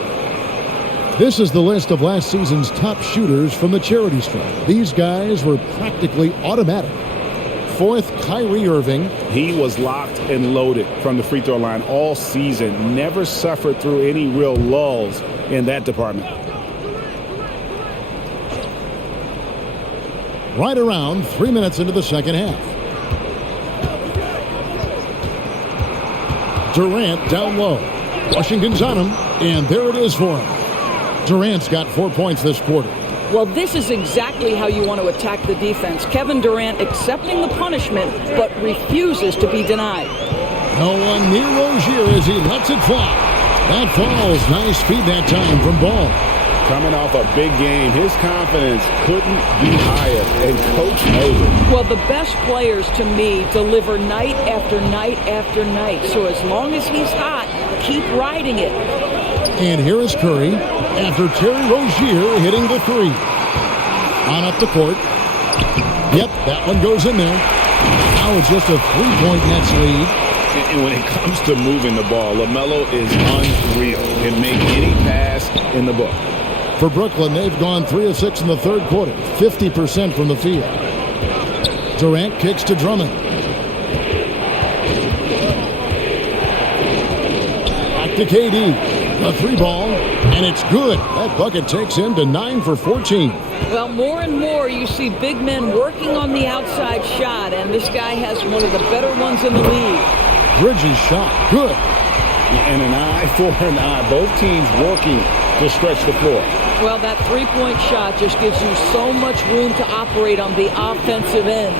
This is the list of last season's top shooters from the charity stripe. These guys were practically automatic. 4th, Kyrie Irving. He was locked and loaded from the free throw line all season. Never suffered through any real lulls in that department. Right around 3 minutes into the second half. Durant down low. Washington's on him, and there it is for him. Durant's got 4 points this quarter. Well, this is exactly how you want to attack the defense. Kevin Durant accepting the punishment, but refuses to be denied. No one near Rozier as he lets it fly. That falls. Nice feed that time from Ball. Coming off a big game, his confidence couldn't be higher, and Coach knows it. Well, the best players, to me, deliver night after night after night. So as long as he's hot, keep riding it. And here is Curry after Terry Rozier hitting the three. On up the court. Yep, that one goes in there. Now it's just a 3-point Nets lead. And when it comes to moving the ball, LaMelo is unreal. Can make any pass in the book. For Brooklyn, they've gone 3 of 6 in the third quarter, 50% from the field. Durant kicks to Drummond. Back to KD. A 3-ball, and it's good. That bucket takes him to 9 for 14. Well, more and more you see big men working on the outside shot, and this guy has one of the better ones in the league. Bridges shot, good. And an eye for an eye. Both teams working to stretch the floor. Well, that 3-point shot just gives you so much room to operate on the offensive end.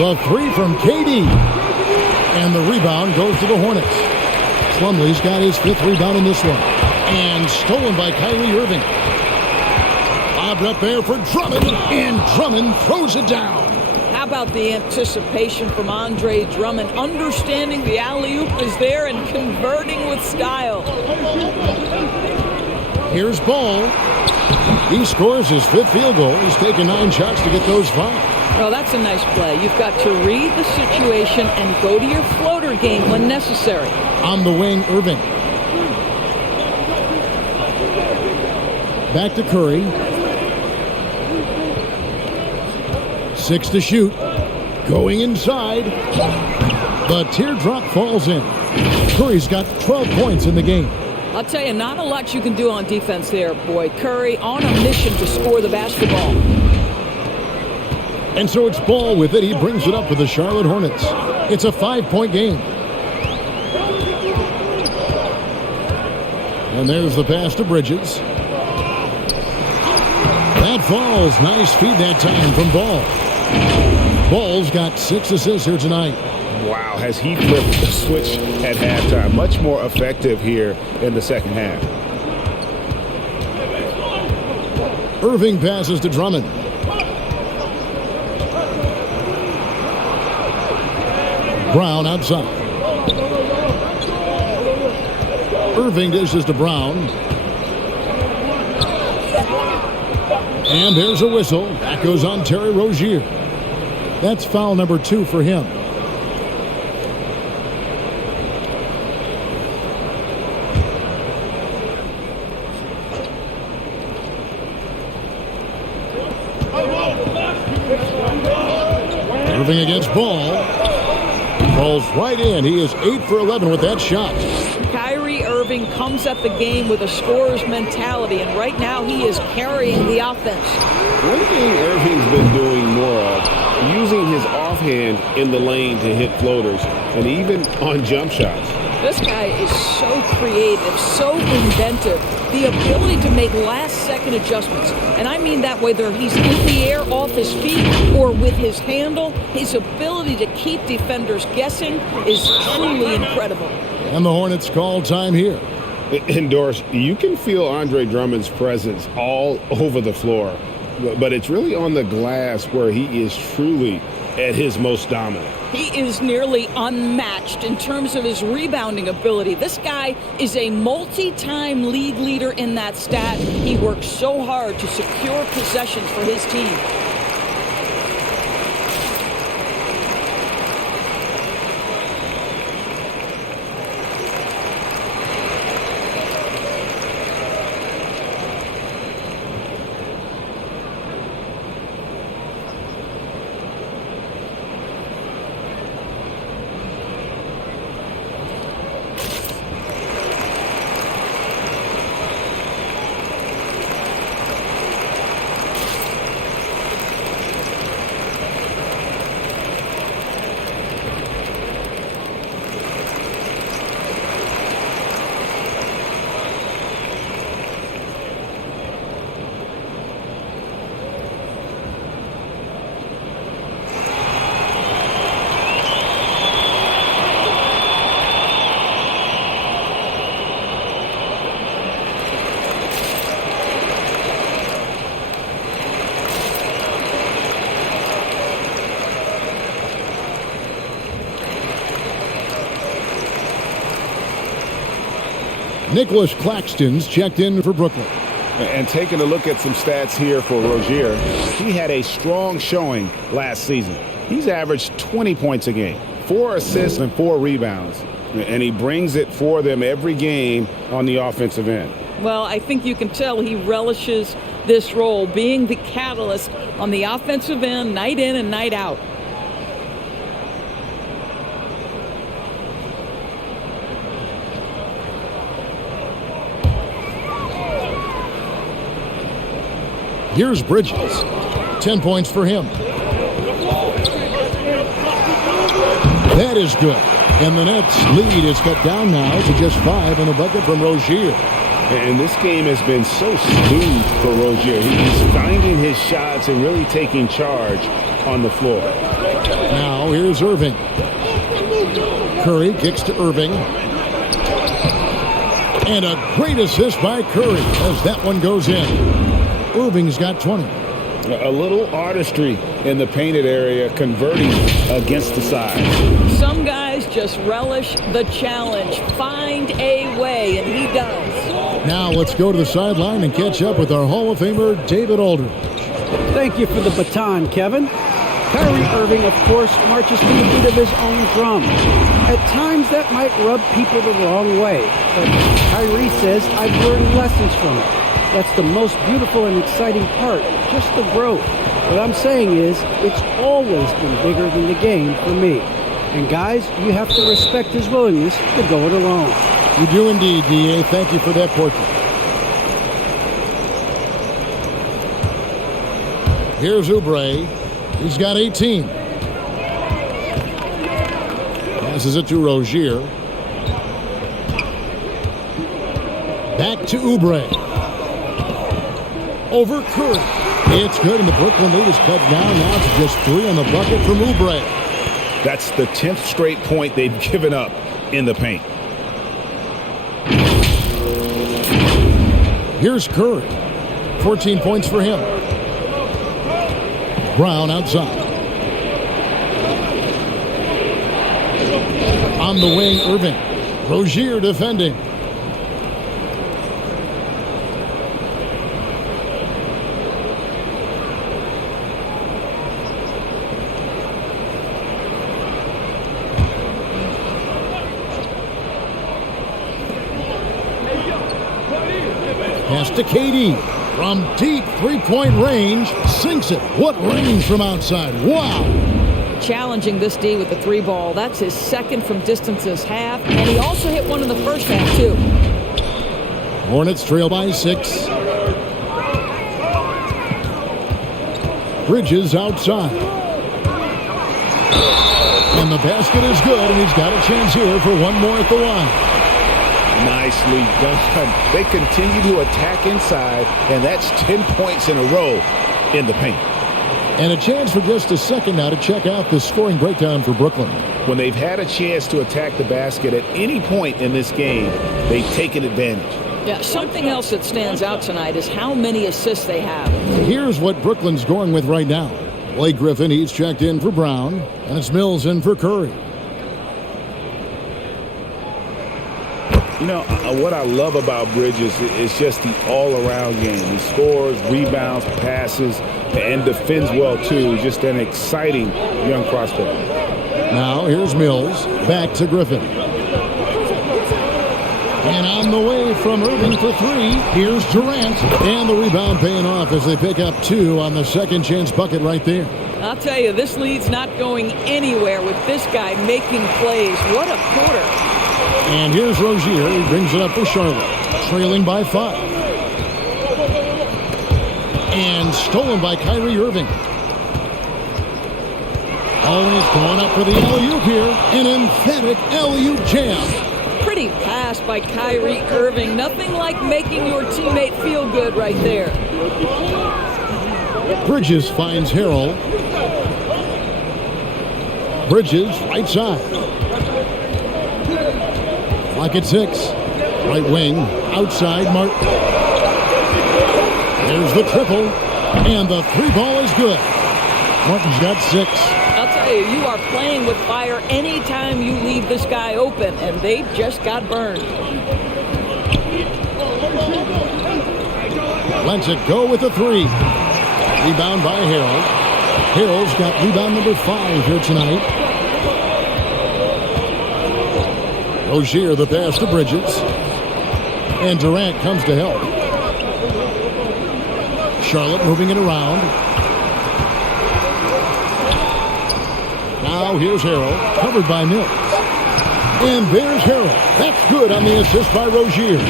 The 3 from KD. And the rebound goes to the Hornets. Plumlee's got his 5th rebound in this one. And stolen by Kyrie Irving. Lobbed up there for Drummond, and Drummond throws it down. How about the anticipation from Andre Drummond, understanding the alley-oop is there and converting with style. Here's Ball. He scores his 5th field goal. He's taken 9 shots to get those 5. Well, that's a nice play. You've got to read the situation and go to your floater game when necessary. On the wing, Irving. Back to Curry. 6 to shoot. Going inside. The teardrop falls in. Curry's got 12 points in the game. I'll tell you, not a lot you can do on defense there, boy. Curry on a mission to score the basketball. And so it's Ball with it. He brings it up for the Charlotte Hornets. It's a 5-point game. And there's the pass to Bridges. That falls. Nice feed that time from Ball. Ball's got 6 assists here tonight. Wow, has he flipped the switch at halftime. Much more effective here in the second half. Irving passes to Drummond. Brown outside. Irving dishes to Brown. And there's a whistle. That goes on Terry Rozier. That's foul number 2 for him. Irving against Ball. Falls right in. He is 8 for 11 with that shot. Kyrie Irving comes at the game with a scorer's mentality, and right now he is carrying the offense. One thing Irving's been doing more of, using his offhand in the lane to hit floaters, and even on jump shots. This guy is so creative, so inventive. The ability to make last-second adjustments. And I mean that whether he's in the air off his feet or with his handle, his ability to keep defenders guessing is truly incredible. And the Hornets call time here. And Doris, you can feel Andre Drummond's presence all over the floor, but it's really on the glass where he is truly at his most dominant. He is nearly unmatched in terms of his rebounding ability. This guy is a multi-time league leader in that stat. He works so hard to secure possessions for his team. Nicholas Claxton's checked in for Brooklyn. And taking a look at some stats here for Rozier, he had a strong showing last season. He's averaged 20 points a game, 4 assists and 4 rebounds, and he brings it for them every game on the offensive end. Well, I think you can tell he relishes this role, being the catalyst on the offensive end, night in and night out. Here's Bridges. 10 points for him. That is good. And the Nets' lead is cut down now to just 5 on the bucket from Rozier. And this game has been so smooth for Rozier. He's finding his shots and really taking charge on the floor. Now here's Irving. Curry kicks to Irving. And a great assist by Curry as that one goes in. Irving's got 20. A little artistry in the painted area, converting against the side. Some guys just relish the challenge. Find a way, and he does. Now let's go to the sideline and catch up with our Hall of Famer, David Aldridge. Thank you for the baton, Kevin. Kyrie Irving, of course, marches to the beat of his own drum. At times, that might rub people the wrong way. But Kyrie says, I've learned lessons from it. That's the most beautiful and exciting part, just the growth. What I'm saying is, it's always been bigger than the game for me. And guys, you have to respect his willingness to go it alone. You do indeed, D.A. Thank you for that portrait. Here's Oubre. He's got 18. Passes it to Rozier. Back to Oubre. Over Curry. It's good, and the Brooklyn lead is cut down now to just 3 on the bucket from Oubre. That's the 10th straight point they've given up in the paint. Here's Curry. 14 points for him. Brown outside. On the wing, Irving. Rozier defending. Pass to KD. From deep three-point range, sinks it. What range from outside. Wow. Challenging this D with the 3 ball. That's his second from distance this half. And he also hit one in the first half, too. Hornets trail by 6. Bridges outside. And the basket is good, and he's got a chance here for one more at the line. Nicely done. They continue to attack inside, and that's 10 points in a row in the paint. And a chance for just a second now to check out the scoring breakdown for Brooklyn. When they've had a chance to attack the basket at any point in this game, they've taken advantage. Yeah, something else that stands out tonight is how many assists they have. Here's what Brooklyn's going with right now. Blake Griffin, he's checked in for Brown, and it's Mills in for Curry. You know, what I love about Bridges is just the all-around game. He scores, rebounds, passes, and defends well, too. Just an exciting young prospect. Now, here's Mills. Back to Griffin. And on the way from Irving for 3, here's Durant. And the rebound paying off as they pick up 2 on the second chance bucket right there. I'll tell you, this lead's not going anywhere with this guy making plays. What a quarter. And here's Rozier. He brings it up for Charlotte. Trailing by 5. And stolen by Kyrie Irving. Always going up for the alley-oop here. An emphatic alley-oop jam. Pretty pass by Kyrie Irving. Nothing like making your teammate feel good right there. Bridges finds Harrell. Bridges, right side. Clock at 6. Right wing, outside, Martin. There's the triple. And the 3 ball is good. Martin's got 6. I'll tell you, you are playing with fire anytime you leave this guy open, and they just got burned. Lets it go with a three. Rebound by Harrell. Harrell's got rebound number 5 here tonight. Rozier the pass to Bridges. And Durant comes to help. Charlotte moving it around. Now here's Harrell, covered by Mills. And there's Harrell. That's good on the assist by Rozier.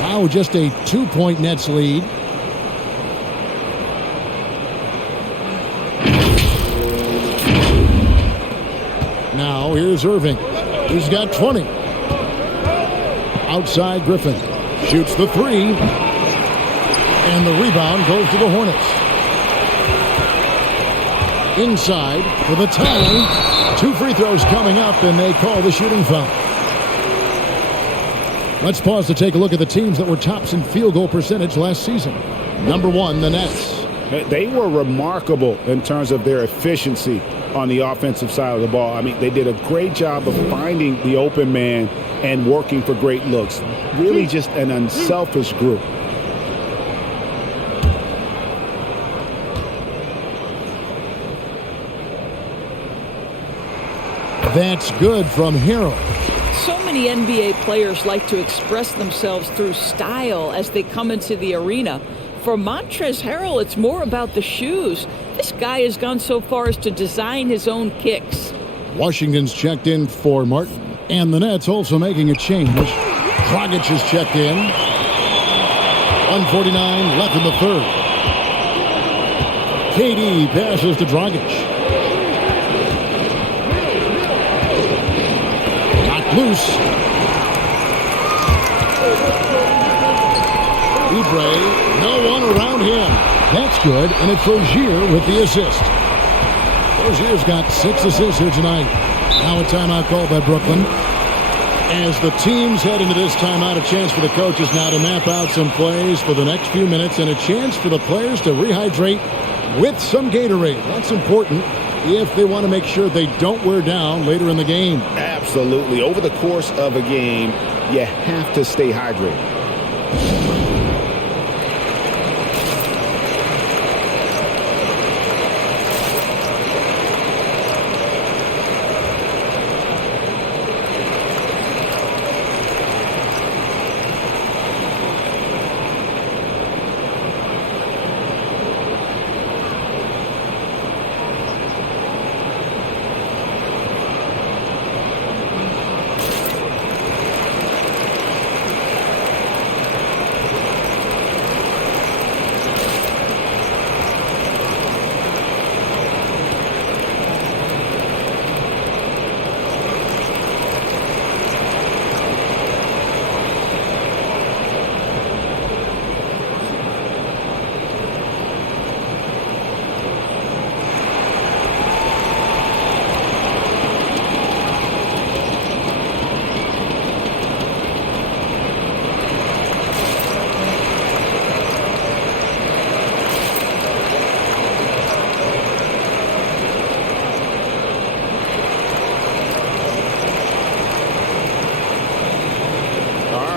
Now just a 2-point Nets lead. Now here's Irving. He's got 20. Outside Griffin. Shoots the three. And the rebound goes to the Hornets. Inside for the tie. 2 free throws coming up, and they call the shooting foul. Let's pause to take a look at the teams that were tops in field goal percentage last season. Number 1, the Nets. They were remarkable in terms of their efficiency on the offensive side of the ball. I mean, they did a great job of finding the open man and working for great looks. Really just an unselfish group. That's good from Harrell. So many NBA players like to express themselves through style as they come into the arena. For Montrezl Harrell, it's more about the shoes. This guy has gone so far as to design his own kicks. Washington's checked in for Martin. And the Nets also making a change. Dragic is checked in. 1:49 left in the third. KD passes to Dragic. Loose. Oubre, no one around him. That's good, and it's Rozier with the assist. Rozier's got 6 assists here tonight. Now a timeout called by Brooklyn. As the teams head into this timeout, a chance for the coaches now to map out some plays for the next few minutes and a chance for the players to rehydrate with some Gatorade. That's important if they want to make sure they don't wear down later in the game. Absolutely. Over the course of a game, you have to stay hydrated.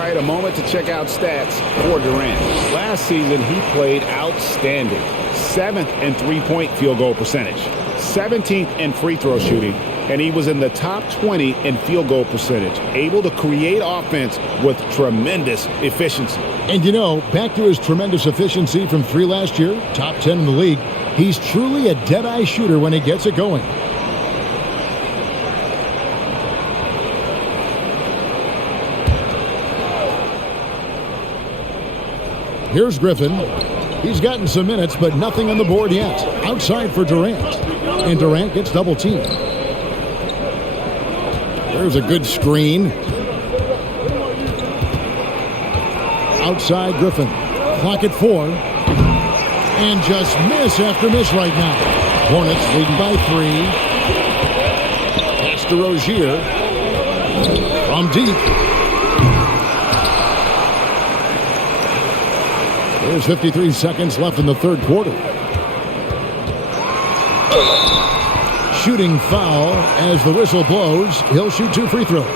A moment to check out stats for Durant. Last season, he played outstanding. 7th in three-point field goal percentage, 17th in free throw shooting, and he was in the top 20 in field goal percentage, able to create offense with tremendous efficiency. And you know, back to his tremendous efficiency from 3 last year, top 10 in the league, he's truly a dead-eye shooter when he gets it going. Here's Griffin. He's gotten some minutes, but nothing on the board yet. Outside for Durant. And Durant gets double teamed. There's a good screen. Outside Griffin. Clock at 4. And just miss after miss right now. Hornets leading by 3. Pass to Rozier. From deep. There's 53 seconds left in the third quarter. Shooting foul as the whistle blows. He'll shoot 2 free throws.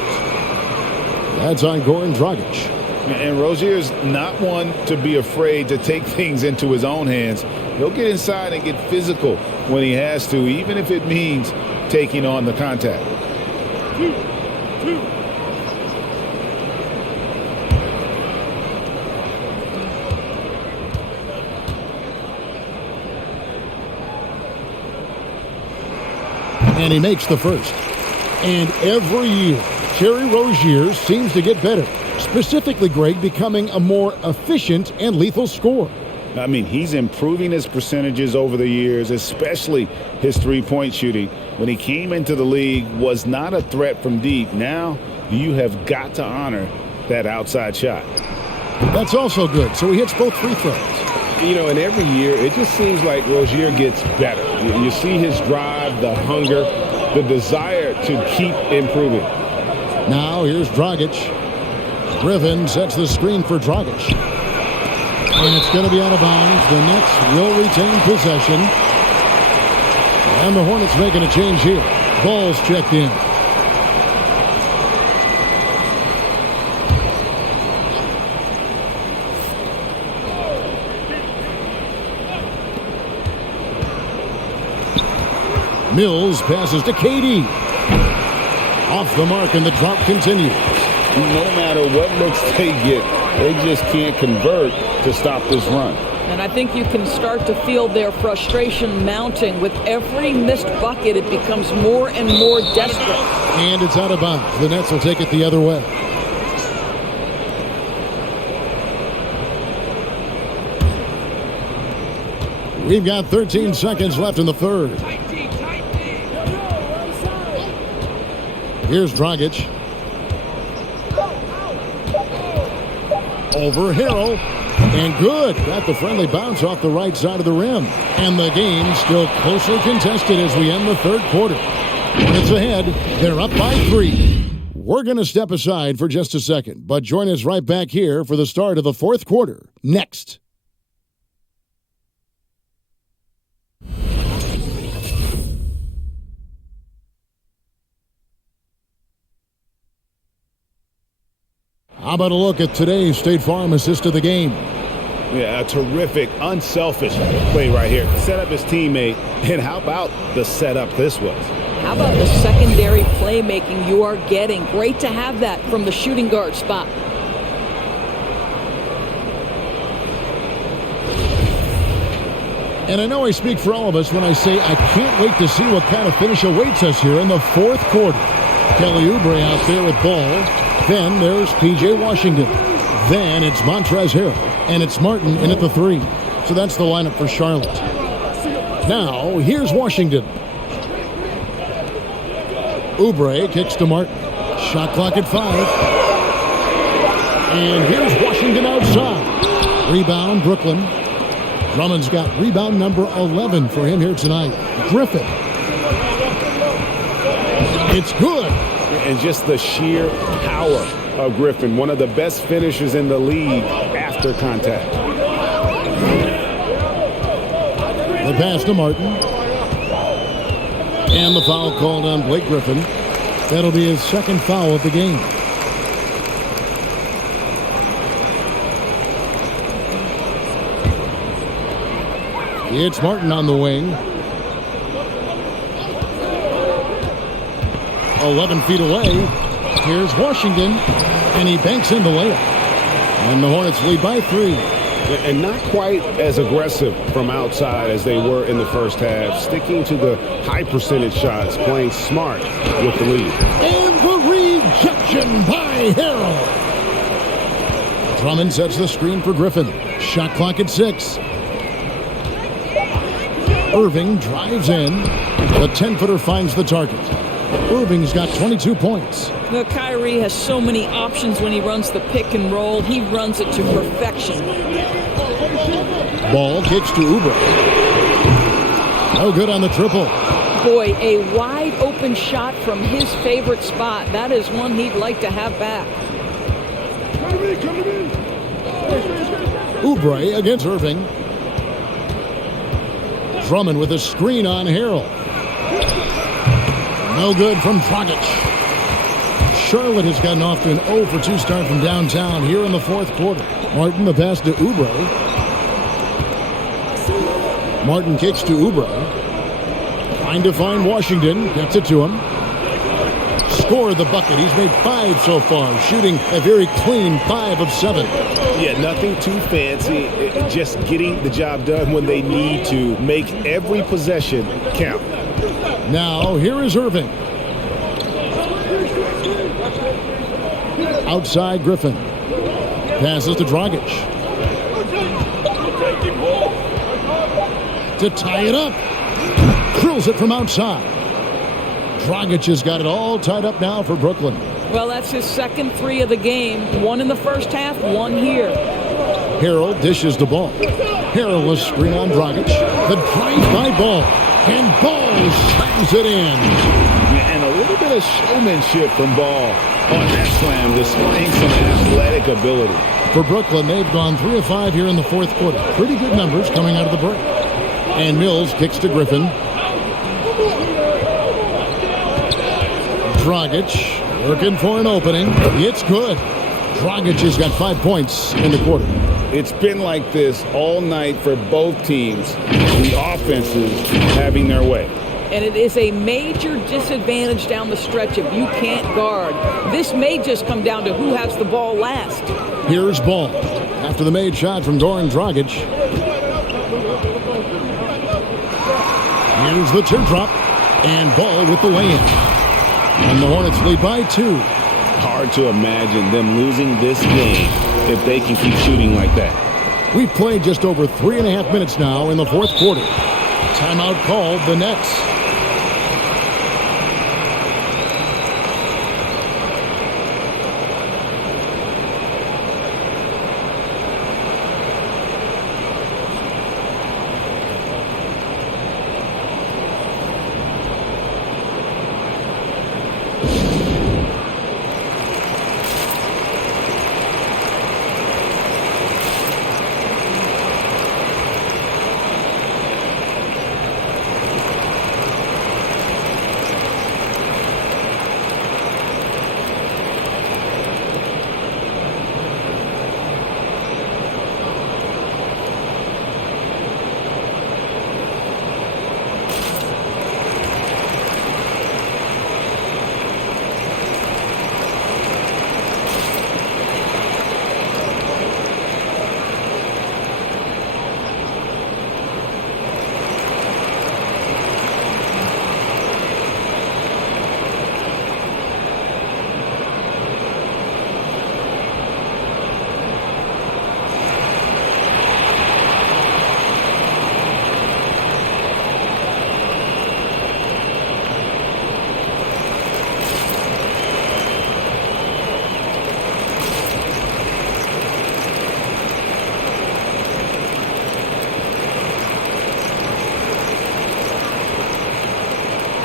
That's on Goran Dragic. And Rozier's not one to be afraid to take things into his own hands. He'll get inside and get physical when he has to, even if it means taking on the contact. And he makes the first. And every year, Terry Rozier seems to get better. Specifically, Greg, becoming a more efficient and lethal scorer. I mean, he's improving his percentages over the years, especially his three-point shooting. When he came into the league, was not a threat from deep. Now, you have got to honor that outside shot. That's also good. So he hits both free throws. You know, and every year, it just seems like Rozier gets better. You see his drive, the hunger, the desire to keep improving. Now, here's Dragic. Griffin sets the screen for Dragic. And it's going to be out of bounds. The Nets will retain possession. And the Hornets making a change here. Ball's checked in. Mills passes to KD. Off the mark, and the drop continues. No matter what looks they get, they just can't convert to stop this run. And I think you can start to feel their frustration mounting. With every missed bucket, it becomes more and more desperate. And it's out of bounds. The Nets will take it the other way. We've got 13 seconds left in the third. Here's Dragic. Over Harrell. And good. Got the friendly bounce off the right side of the rim. And the game still closely contested as we end the third quarter. It's ahead. They're up by 3. We're going to step aside for just a second, but join us right back here for the start of the fourth quarter. Next. How about a look at today's State Farm assist of the game? Yeah, a terrific, unselfish play right here. Set up his teammate, and how about the setup this was? How about the secondary playmaking you are getting? Great to have that from the shooting guard spot. And I know I speak for all of us when I say I can't wait to see what kind of finish awaits us here in the fourth quarter. Kelly Oubre out there with ball. Then there's P.J. Washington. Then it's Montrezl Harrell. And it's Martin in at the 3. So that's the lineup for Charlotte. Now, here's Washington. Oubre kicks to Martin. Shot clock at 5. And here's Washington outside. Rebound, Brooklyn. Drummond's got rebound number 11 for him here tonight. Griffin. It's good. And just the sheer power of Griffin, one of the best finishers in the league after contact. The pass to Martin. And the foul called on Blake Griffin. That'll be his second foul of the game. It's Martin on the wing. 11 feet away. Here's Washington, and he banks in the layup. And the Hornets lead by 3. And not quite as aggressive from outside as they were in the first half, sticking to the high percentage shots, playing smart with the lead. And the rejection by Harrell. Drummond sets the screen for Griffin. Shot clock at 6. Irving drives in. The 10-footer finds the target. Irving's got 22 points. Well, Kyrie has so many options when he runs the pick and roll. He runs it to perfection. Ball kicks to Oubre. No good on the triple. Boy, a wide open shot from his favorite spot. That is one he'd like to have back. Oubre against Irving. Drummond with a screen on Harrell. No good from Dragic. Charlotte has gotten off to an 0 for 2 start from downtown here in the fourth quarter. Martin, the pass to Oubre. Martin kicks to Oubre. Trying to find Washington. Gets it to him. Scored the bucket. He's made 5 so far, shooting a very clean 5 of 7. Yeah, nothing too fancy. Just getting the job done when they need to. Make every possession count. Now, here is Irving. Outside Griffin. Passes to Dragic. To tie it up. Drills it from outside. Dragic has got it all tied up now for Brooklyn. Well, that's his second 3 of the game. 1 in the first half, 1 here. Harrell dishes the ball. Harrell will screen on Dragic. The drive by Ball. And Ball slams it in. And a little bit of showmanship from Ball on that slam, displaying some athletic ability. For Brooklyn, they've gone 3 of 5 here in the fourth quarter. Pretty good numbers coming out of the break. And Mills kicks to Griffin. Dragic looking for an opening. It's good. Dragic has got 5 points in the quarter. It's been like this all night for both teams. The offenses having their way. And it is a major disadvantage down the stretch if you can't guard. This may just come down to who has the ball last. Here's Ball. After the made shot from Goran Dragic. Here's the teardrop. And Ball with the lay-in. And the Hornets lead by 2. Hard to imagine them losing this game if they can keep shooting like that. We've played just over 3.5 minutes now in the fourth quarter. Timeout called the Nets.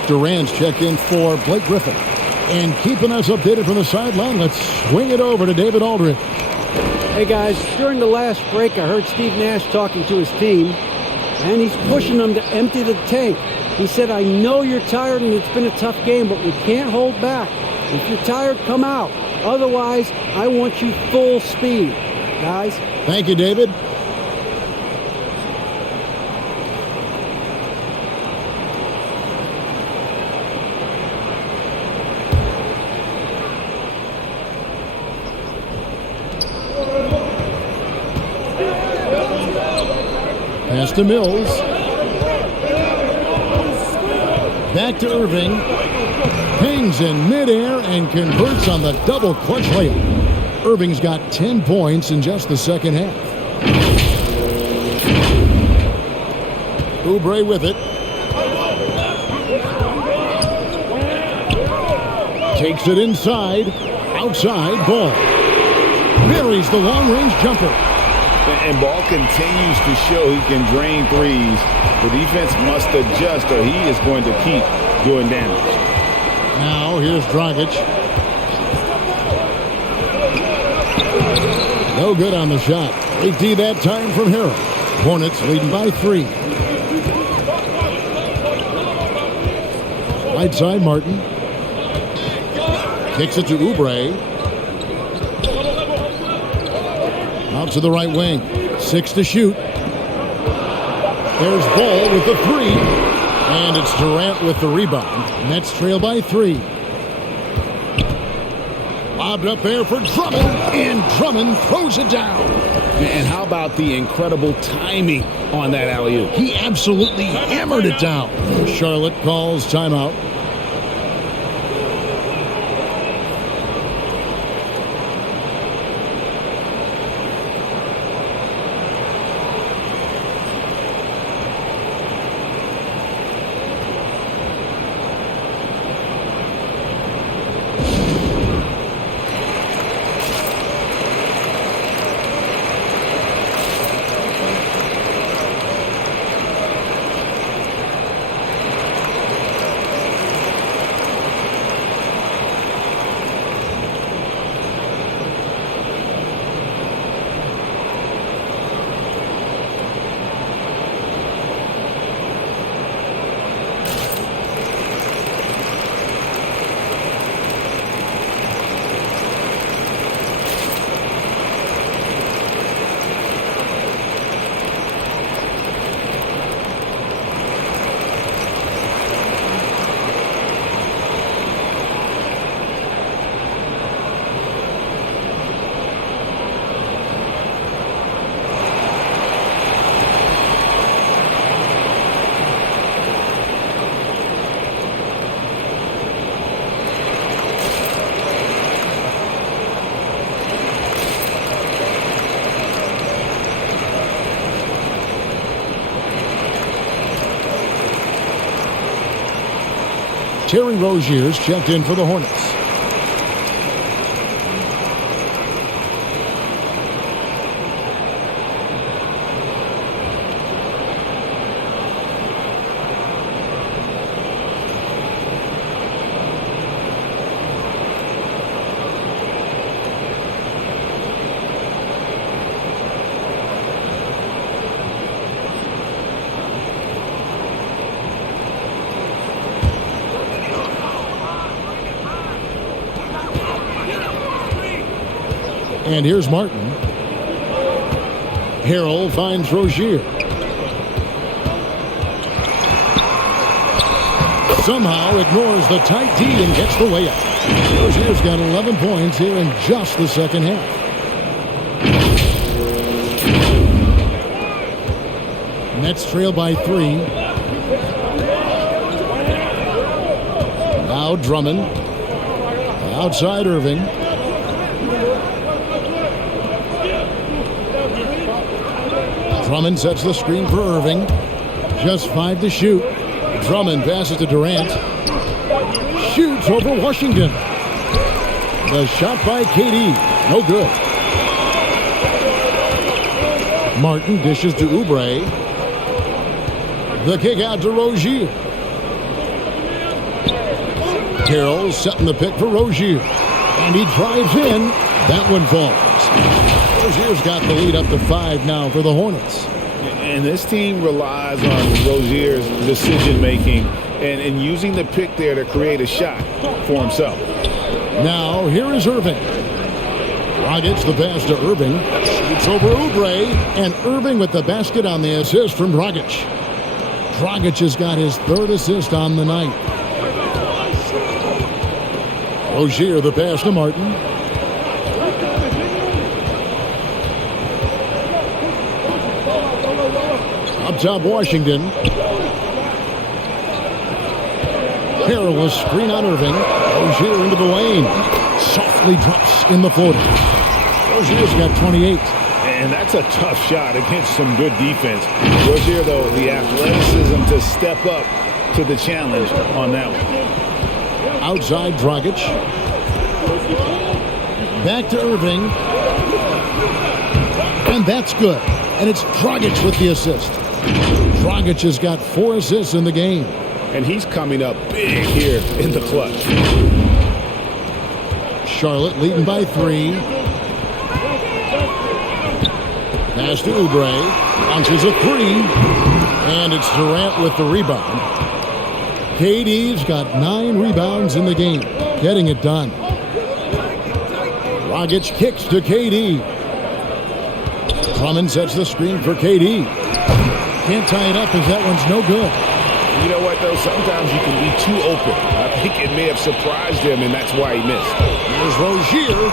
Durant's checked in for Blake Griffin. And keeping us updated from the sideline, let's swing it over to David Aldridge. Hey guys, during the last break I heard Steve Nash talking to his team, and he's pushing them to empty the tank. He said, I know you're tired and it's been a tough game, but we can't hold back. If you're tired, come out. Otherwise, I want you full speed. Guys? Thank you, David. Pass to Mills. Back to Irving. Hangs in midair and converts on the double clutch layup. Irving's got 10 points in just the second half. Oubre with it. Takes it inside. Outside. Ball. Buries the long-range jumper. And Ball continues to show he can drain threes. The defense must adjust or he is going to keep doing damage. Now here's Dragic. No good on the shot. 8D that time from Harrell. Hornets leading by 3. Right side Martin. Kicks it to Oubre. Out to the right wing. 6 to shoot. There's Ball with the 3. And it's Durant with the rebound. Nets trail by 3. Lobbed up there for Drummond. And Drummond throws it down. And how about the incredible timing on that alley-oop? He absolutely hammered it down. Charlotte calls timeout. Terry Rozier's checked in for the Hornets. And here's Martin. Harrell finds Rozier. Somehow ignores the tight D and gets the layup. Rozier's got 11 points here in just the second half. Nets trail by 3. Now Drummond. Outside Irving. Drummond sets the screen for Irving. Just 5 to shoot. Drummond passes to Durant. Shoots over Washington. The shot by KD. No good. Martin dishes to Oubre. The kick out to Rozier. Harrell setting the pick for Rozier. And he drives in. That one falls. Rozier's got the lead up to 5 now for the Hornets. And this team relies on Rozier's decision-making and using the pick there to create a shot for himself. Now, here is Irving. Dragic the pass to Irving. Shoots over Oubre. And Irving with the basket on the assist from Dragic. Dragic has got his 3rd assist on the night. Rozier the pass to Martin. Up top, Washington. Harrell a screen on Irving. Rozier into the lane. Softly drops in the floater. Rozier's got 28. And that's a tough shot against some good defense. Rozier, though, the athleticism to step up to the challenge on that one. Outside Dragic. Back to Irving. And that's good. And it's Dragic with the assist. Dragic has got 4 assists in the game. And he's coming up big here in the clutch. Charlotte leading by 3. Pass to Oubre. Launches a 3. And it's Durant with the rebound. KD's got 9 rebounds in the game. Getting it done. Dragic kicks to KD. Drummond sets the screen for KD. Can't tie it up as that one's no good. You know what, though? Sometimes you can be too open. I think it may have surprised him, and that's why he missed. Here's Rozier,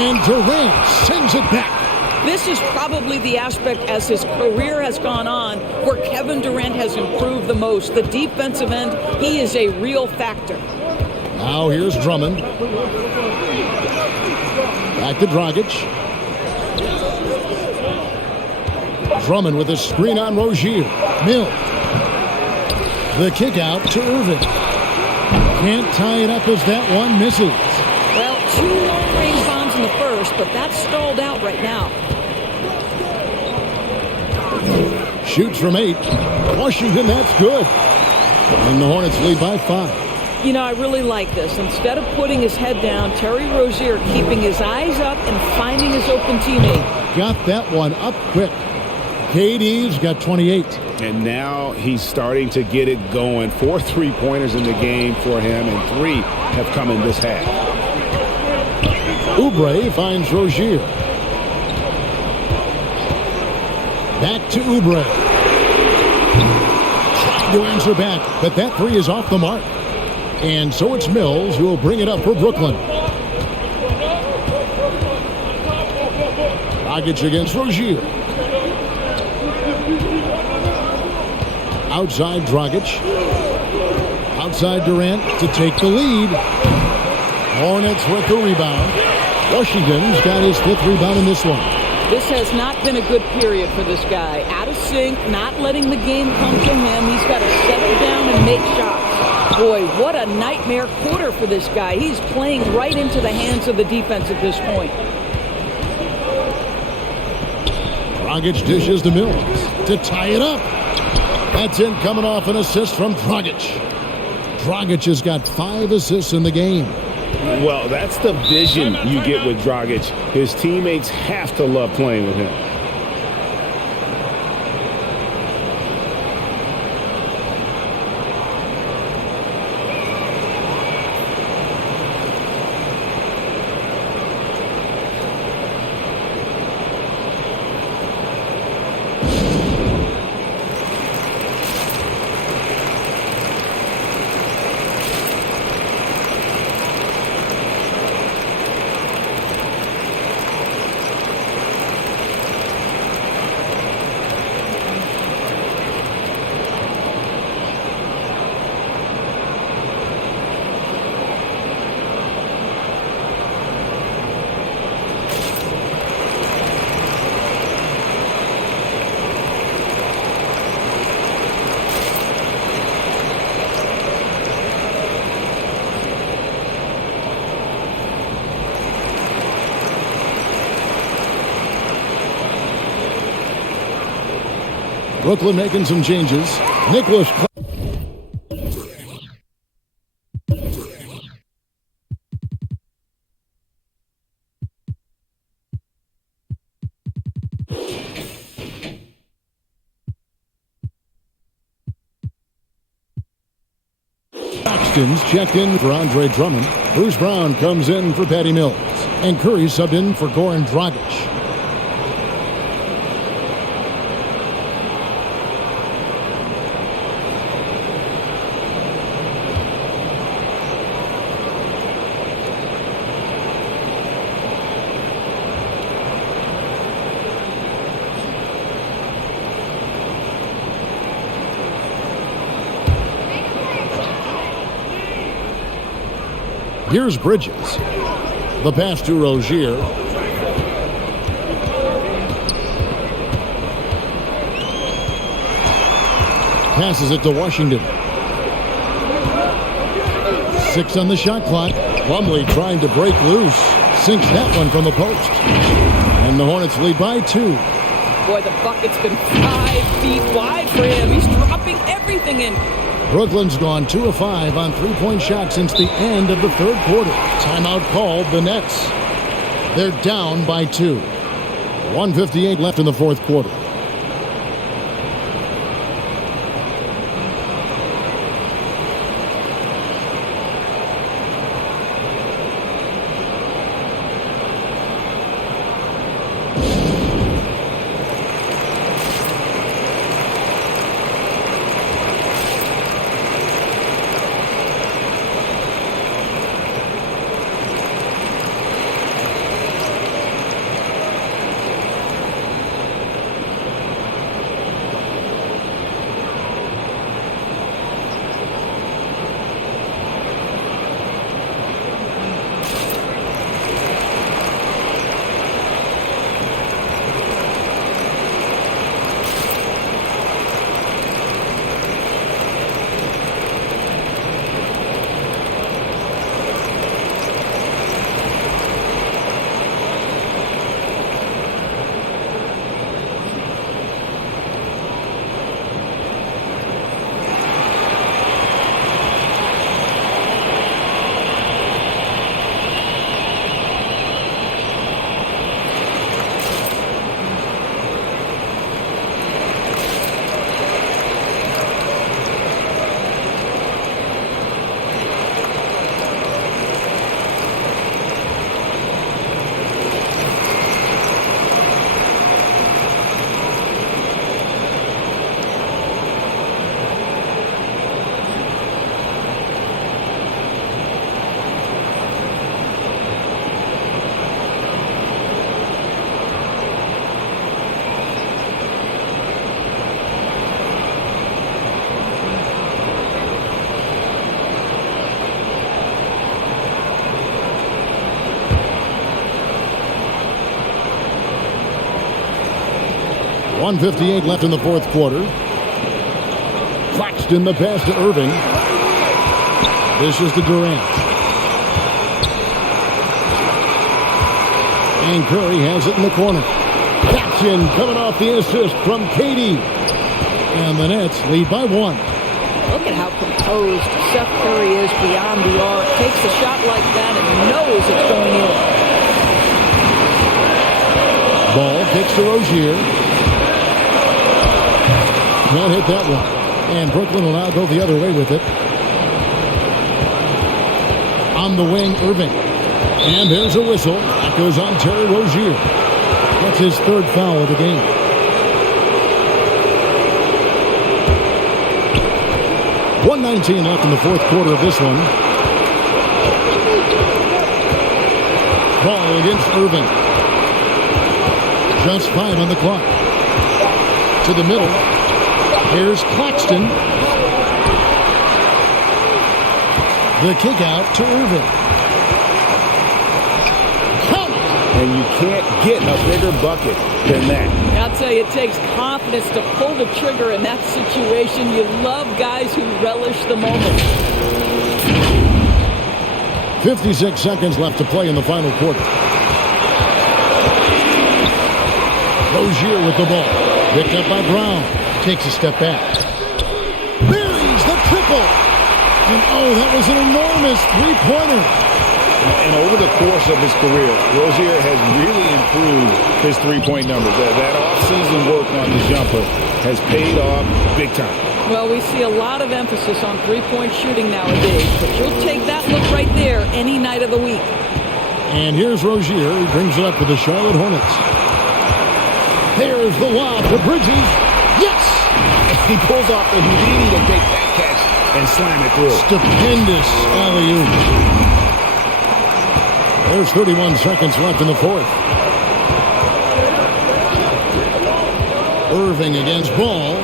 and Durant sends it back. This is probably the aspect as his career has gone on where Kevin Durant has improved the most. The defensive end, he is a real factor. Now here's Drummond. Back to Dragic. Drummond with a screen on Rozier. Mill. The kick out to Irving. Can't tie it up as that one misses. Well, 2 long-range bombs in the first, but that's stalled out right now. Shoots from 8. Washington, that's good. And the Hornets lead by 5. You know, I really like this. Instead of putting his head down, Terry Rozier keeping his eyes up and finding his open teammate. Got that one up quick. KD's got 28. And now he's starting to get it going. 4 3-pointers in the game for him, and 3 have come in this half. Oubre finds Rozier. Back to Oubre. Trying to answer back, but that 3 is off the mark. And so it's Mills who will bring it up for Brooklyn. Dragic against Rozier. Outside Dragic. Outside Durant to take the lead. Hornets with the rebound. Washington's got his 5th rebound in this one. This has not been a good period for this guy. Out of sync, not letting the game come to him. He's got to settle down and make shots. Boy, what a nightmare quarter for this guy. He's playing right into the hands of the defense at this point. Dragic dishes to Mills to tie it up. That's in coming off an assist from Dragic. Dragic has got 5 assists in the game. Well, that's the vision you get with Dragic. His teammates have to love playing with him. Brooklyn making some changes. Nicholas. Paxton's checked in for Andre Drummond. Bruce Brown comes in for Patty Mills. And Curry subbed in for Goran Dragic. Here's Bridges. The pass to Rozier. Passes it to Washington. 6 on the shot clock. Plumlee trying to break loose. Sinks that one from the post. And the Hornets lead by 2. Boy, the bucket's been 5 feet wide for him. He's dropping everything in. Brooklyn's gone 2 of 5 on 3-point shots since the end of the 3rd quarter. Timeout called the Nets. They're down by 2. 1:58 left in the 4th quarter. 1:58 left in the fourth quarter. Claxton the pass to Irving. This is to Durant. And Curry has it in the corner. Jackson coming off the assist from KD. And the Nets lead by 1. Look at how composed Seth Curry is beyond the arc. Takes a shot like that and knows it's going in. Ball kicks to Rozier. Can't hit that one. And Brooklyn will now go the other way with it. On the wing, Irving. And there's a whistle. That goes on Terry Rozier. That's his third foul of the game. .119 left in the fourth quarter of this one. Ball against Irving. Just 5 on the clock. To the middle. Here's Claxton. The kick out to Irving. Count. And you can't get a bigger bucket than that. I'll tell you, it takes confidence to pull the trigger in that situation. You love guys who relish the moment. 56 seconds left to play in the final quarter. Rozier with the ball. Picked up by Brown. Takes a step back. Buries the triple. And oh, that was an enormous three-pointer. And over the course of his career, Rozier has really improved his three-point numbers. That off-season work on the jumper has paid off big time. Well, we see a lot of emphasis on three-point shooting nowadays, but you'll take that look right there any night of the week. And here's Rozier. He brings it up for the Charlotte Hornets. There's the lob to Bridges. Yes! He pulls off the Houdini to take that catch and slam it through. Stupendous alley-oop. There's 31 seconds left in the fourth. Irving against Ball.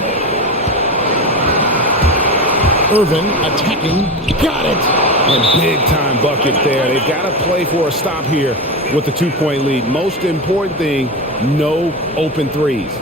Irving attacking. Got it. A big-time bucket there. They've got to play for a stop here with the 2-point lead. Most important thing, no open threes.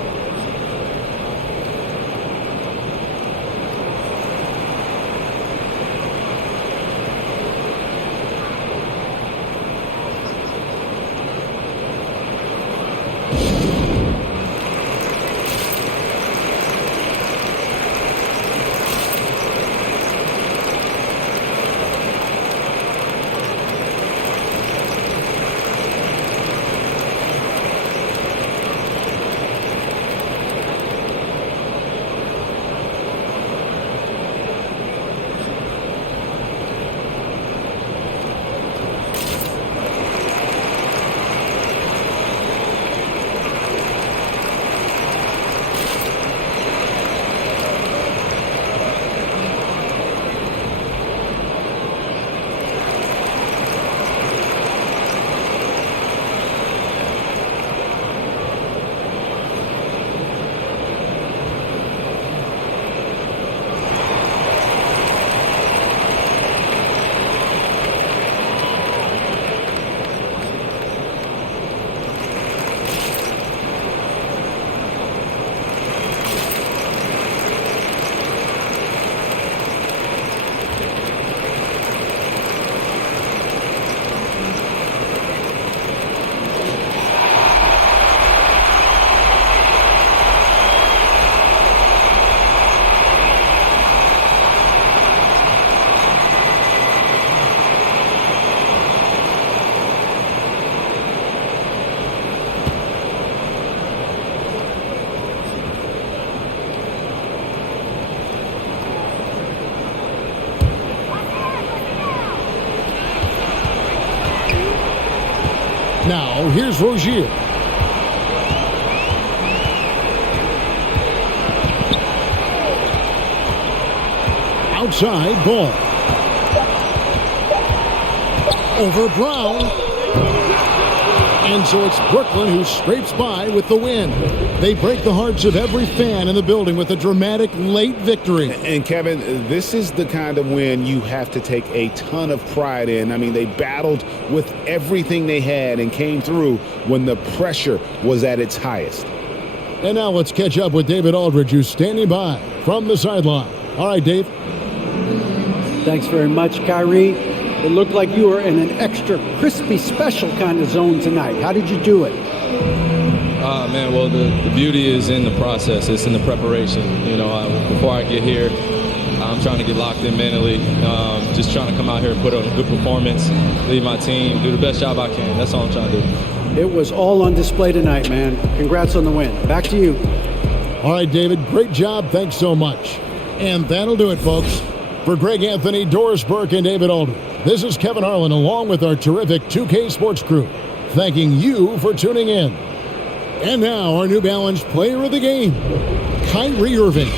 Now, here's Rozier. Outside, Ball. Over Brown. And so it's Brooklyn who scrapes by with the win. They break the hearts of every fan in the building with a dramatic late victory. And Kevin, this is the kind of win you have to take a ton of pride in. I mean, they battled with everything they had and came through when the pressure was at its highest. And now let's catch up with David Aldridge, who's standing by from the sideline. All right, Dave. Thanks very much, Kyrie. It looked like you were in an extra crispy special kind of zone tonight. How did you do it? Man, well, the beauty is in the process. It's in the preparation. Before I get here, I'm trying to get locked in mentally. Just trying to come out here and put on a good performance, lead my team, do the best job I can. That's all I'm trying to do. It was all on display tonight, man. Congrats on the win. Back to you. All right, David, great job. Thanks so much. And that'll do it, folks. For Greg Anthony, Doris Burke, and David Aldridge, this is Kevin Harlan along with our terrific 2K Sports crew, thanking you for tuning in. And now, our New Balance player of the game, Kyrie Irving.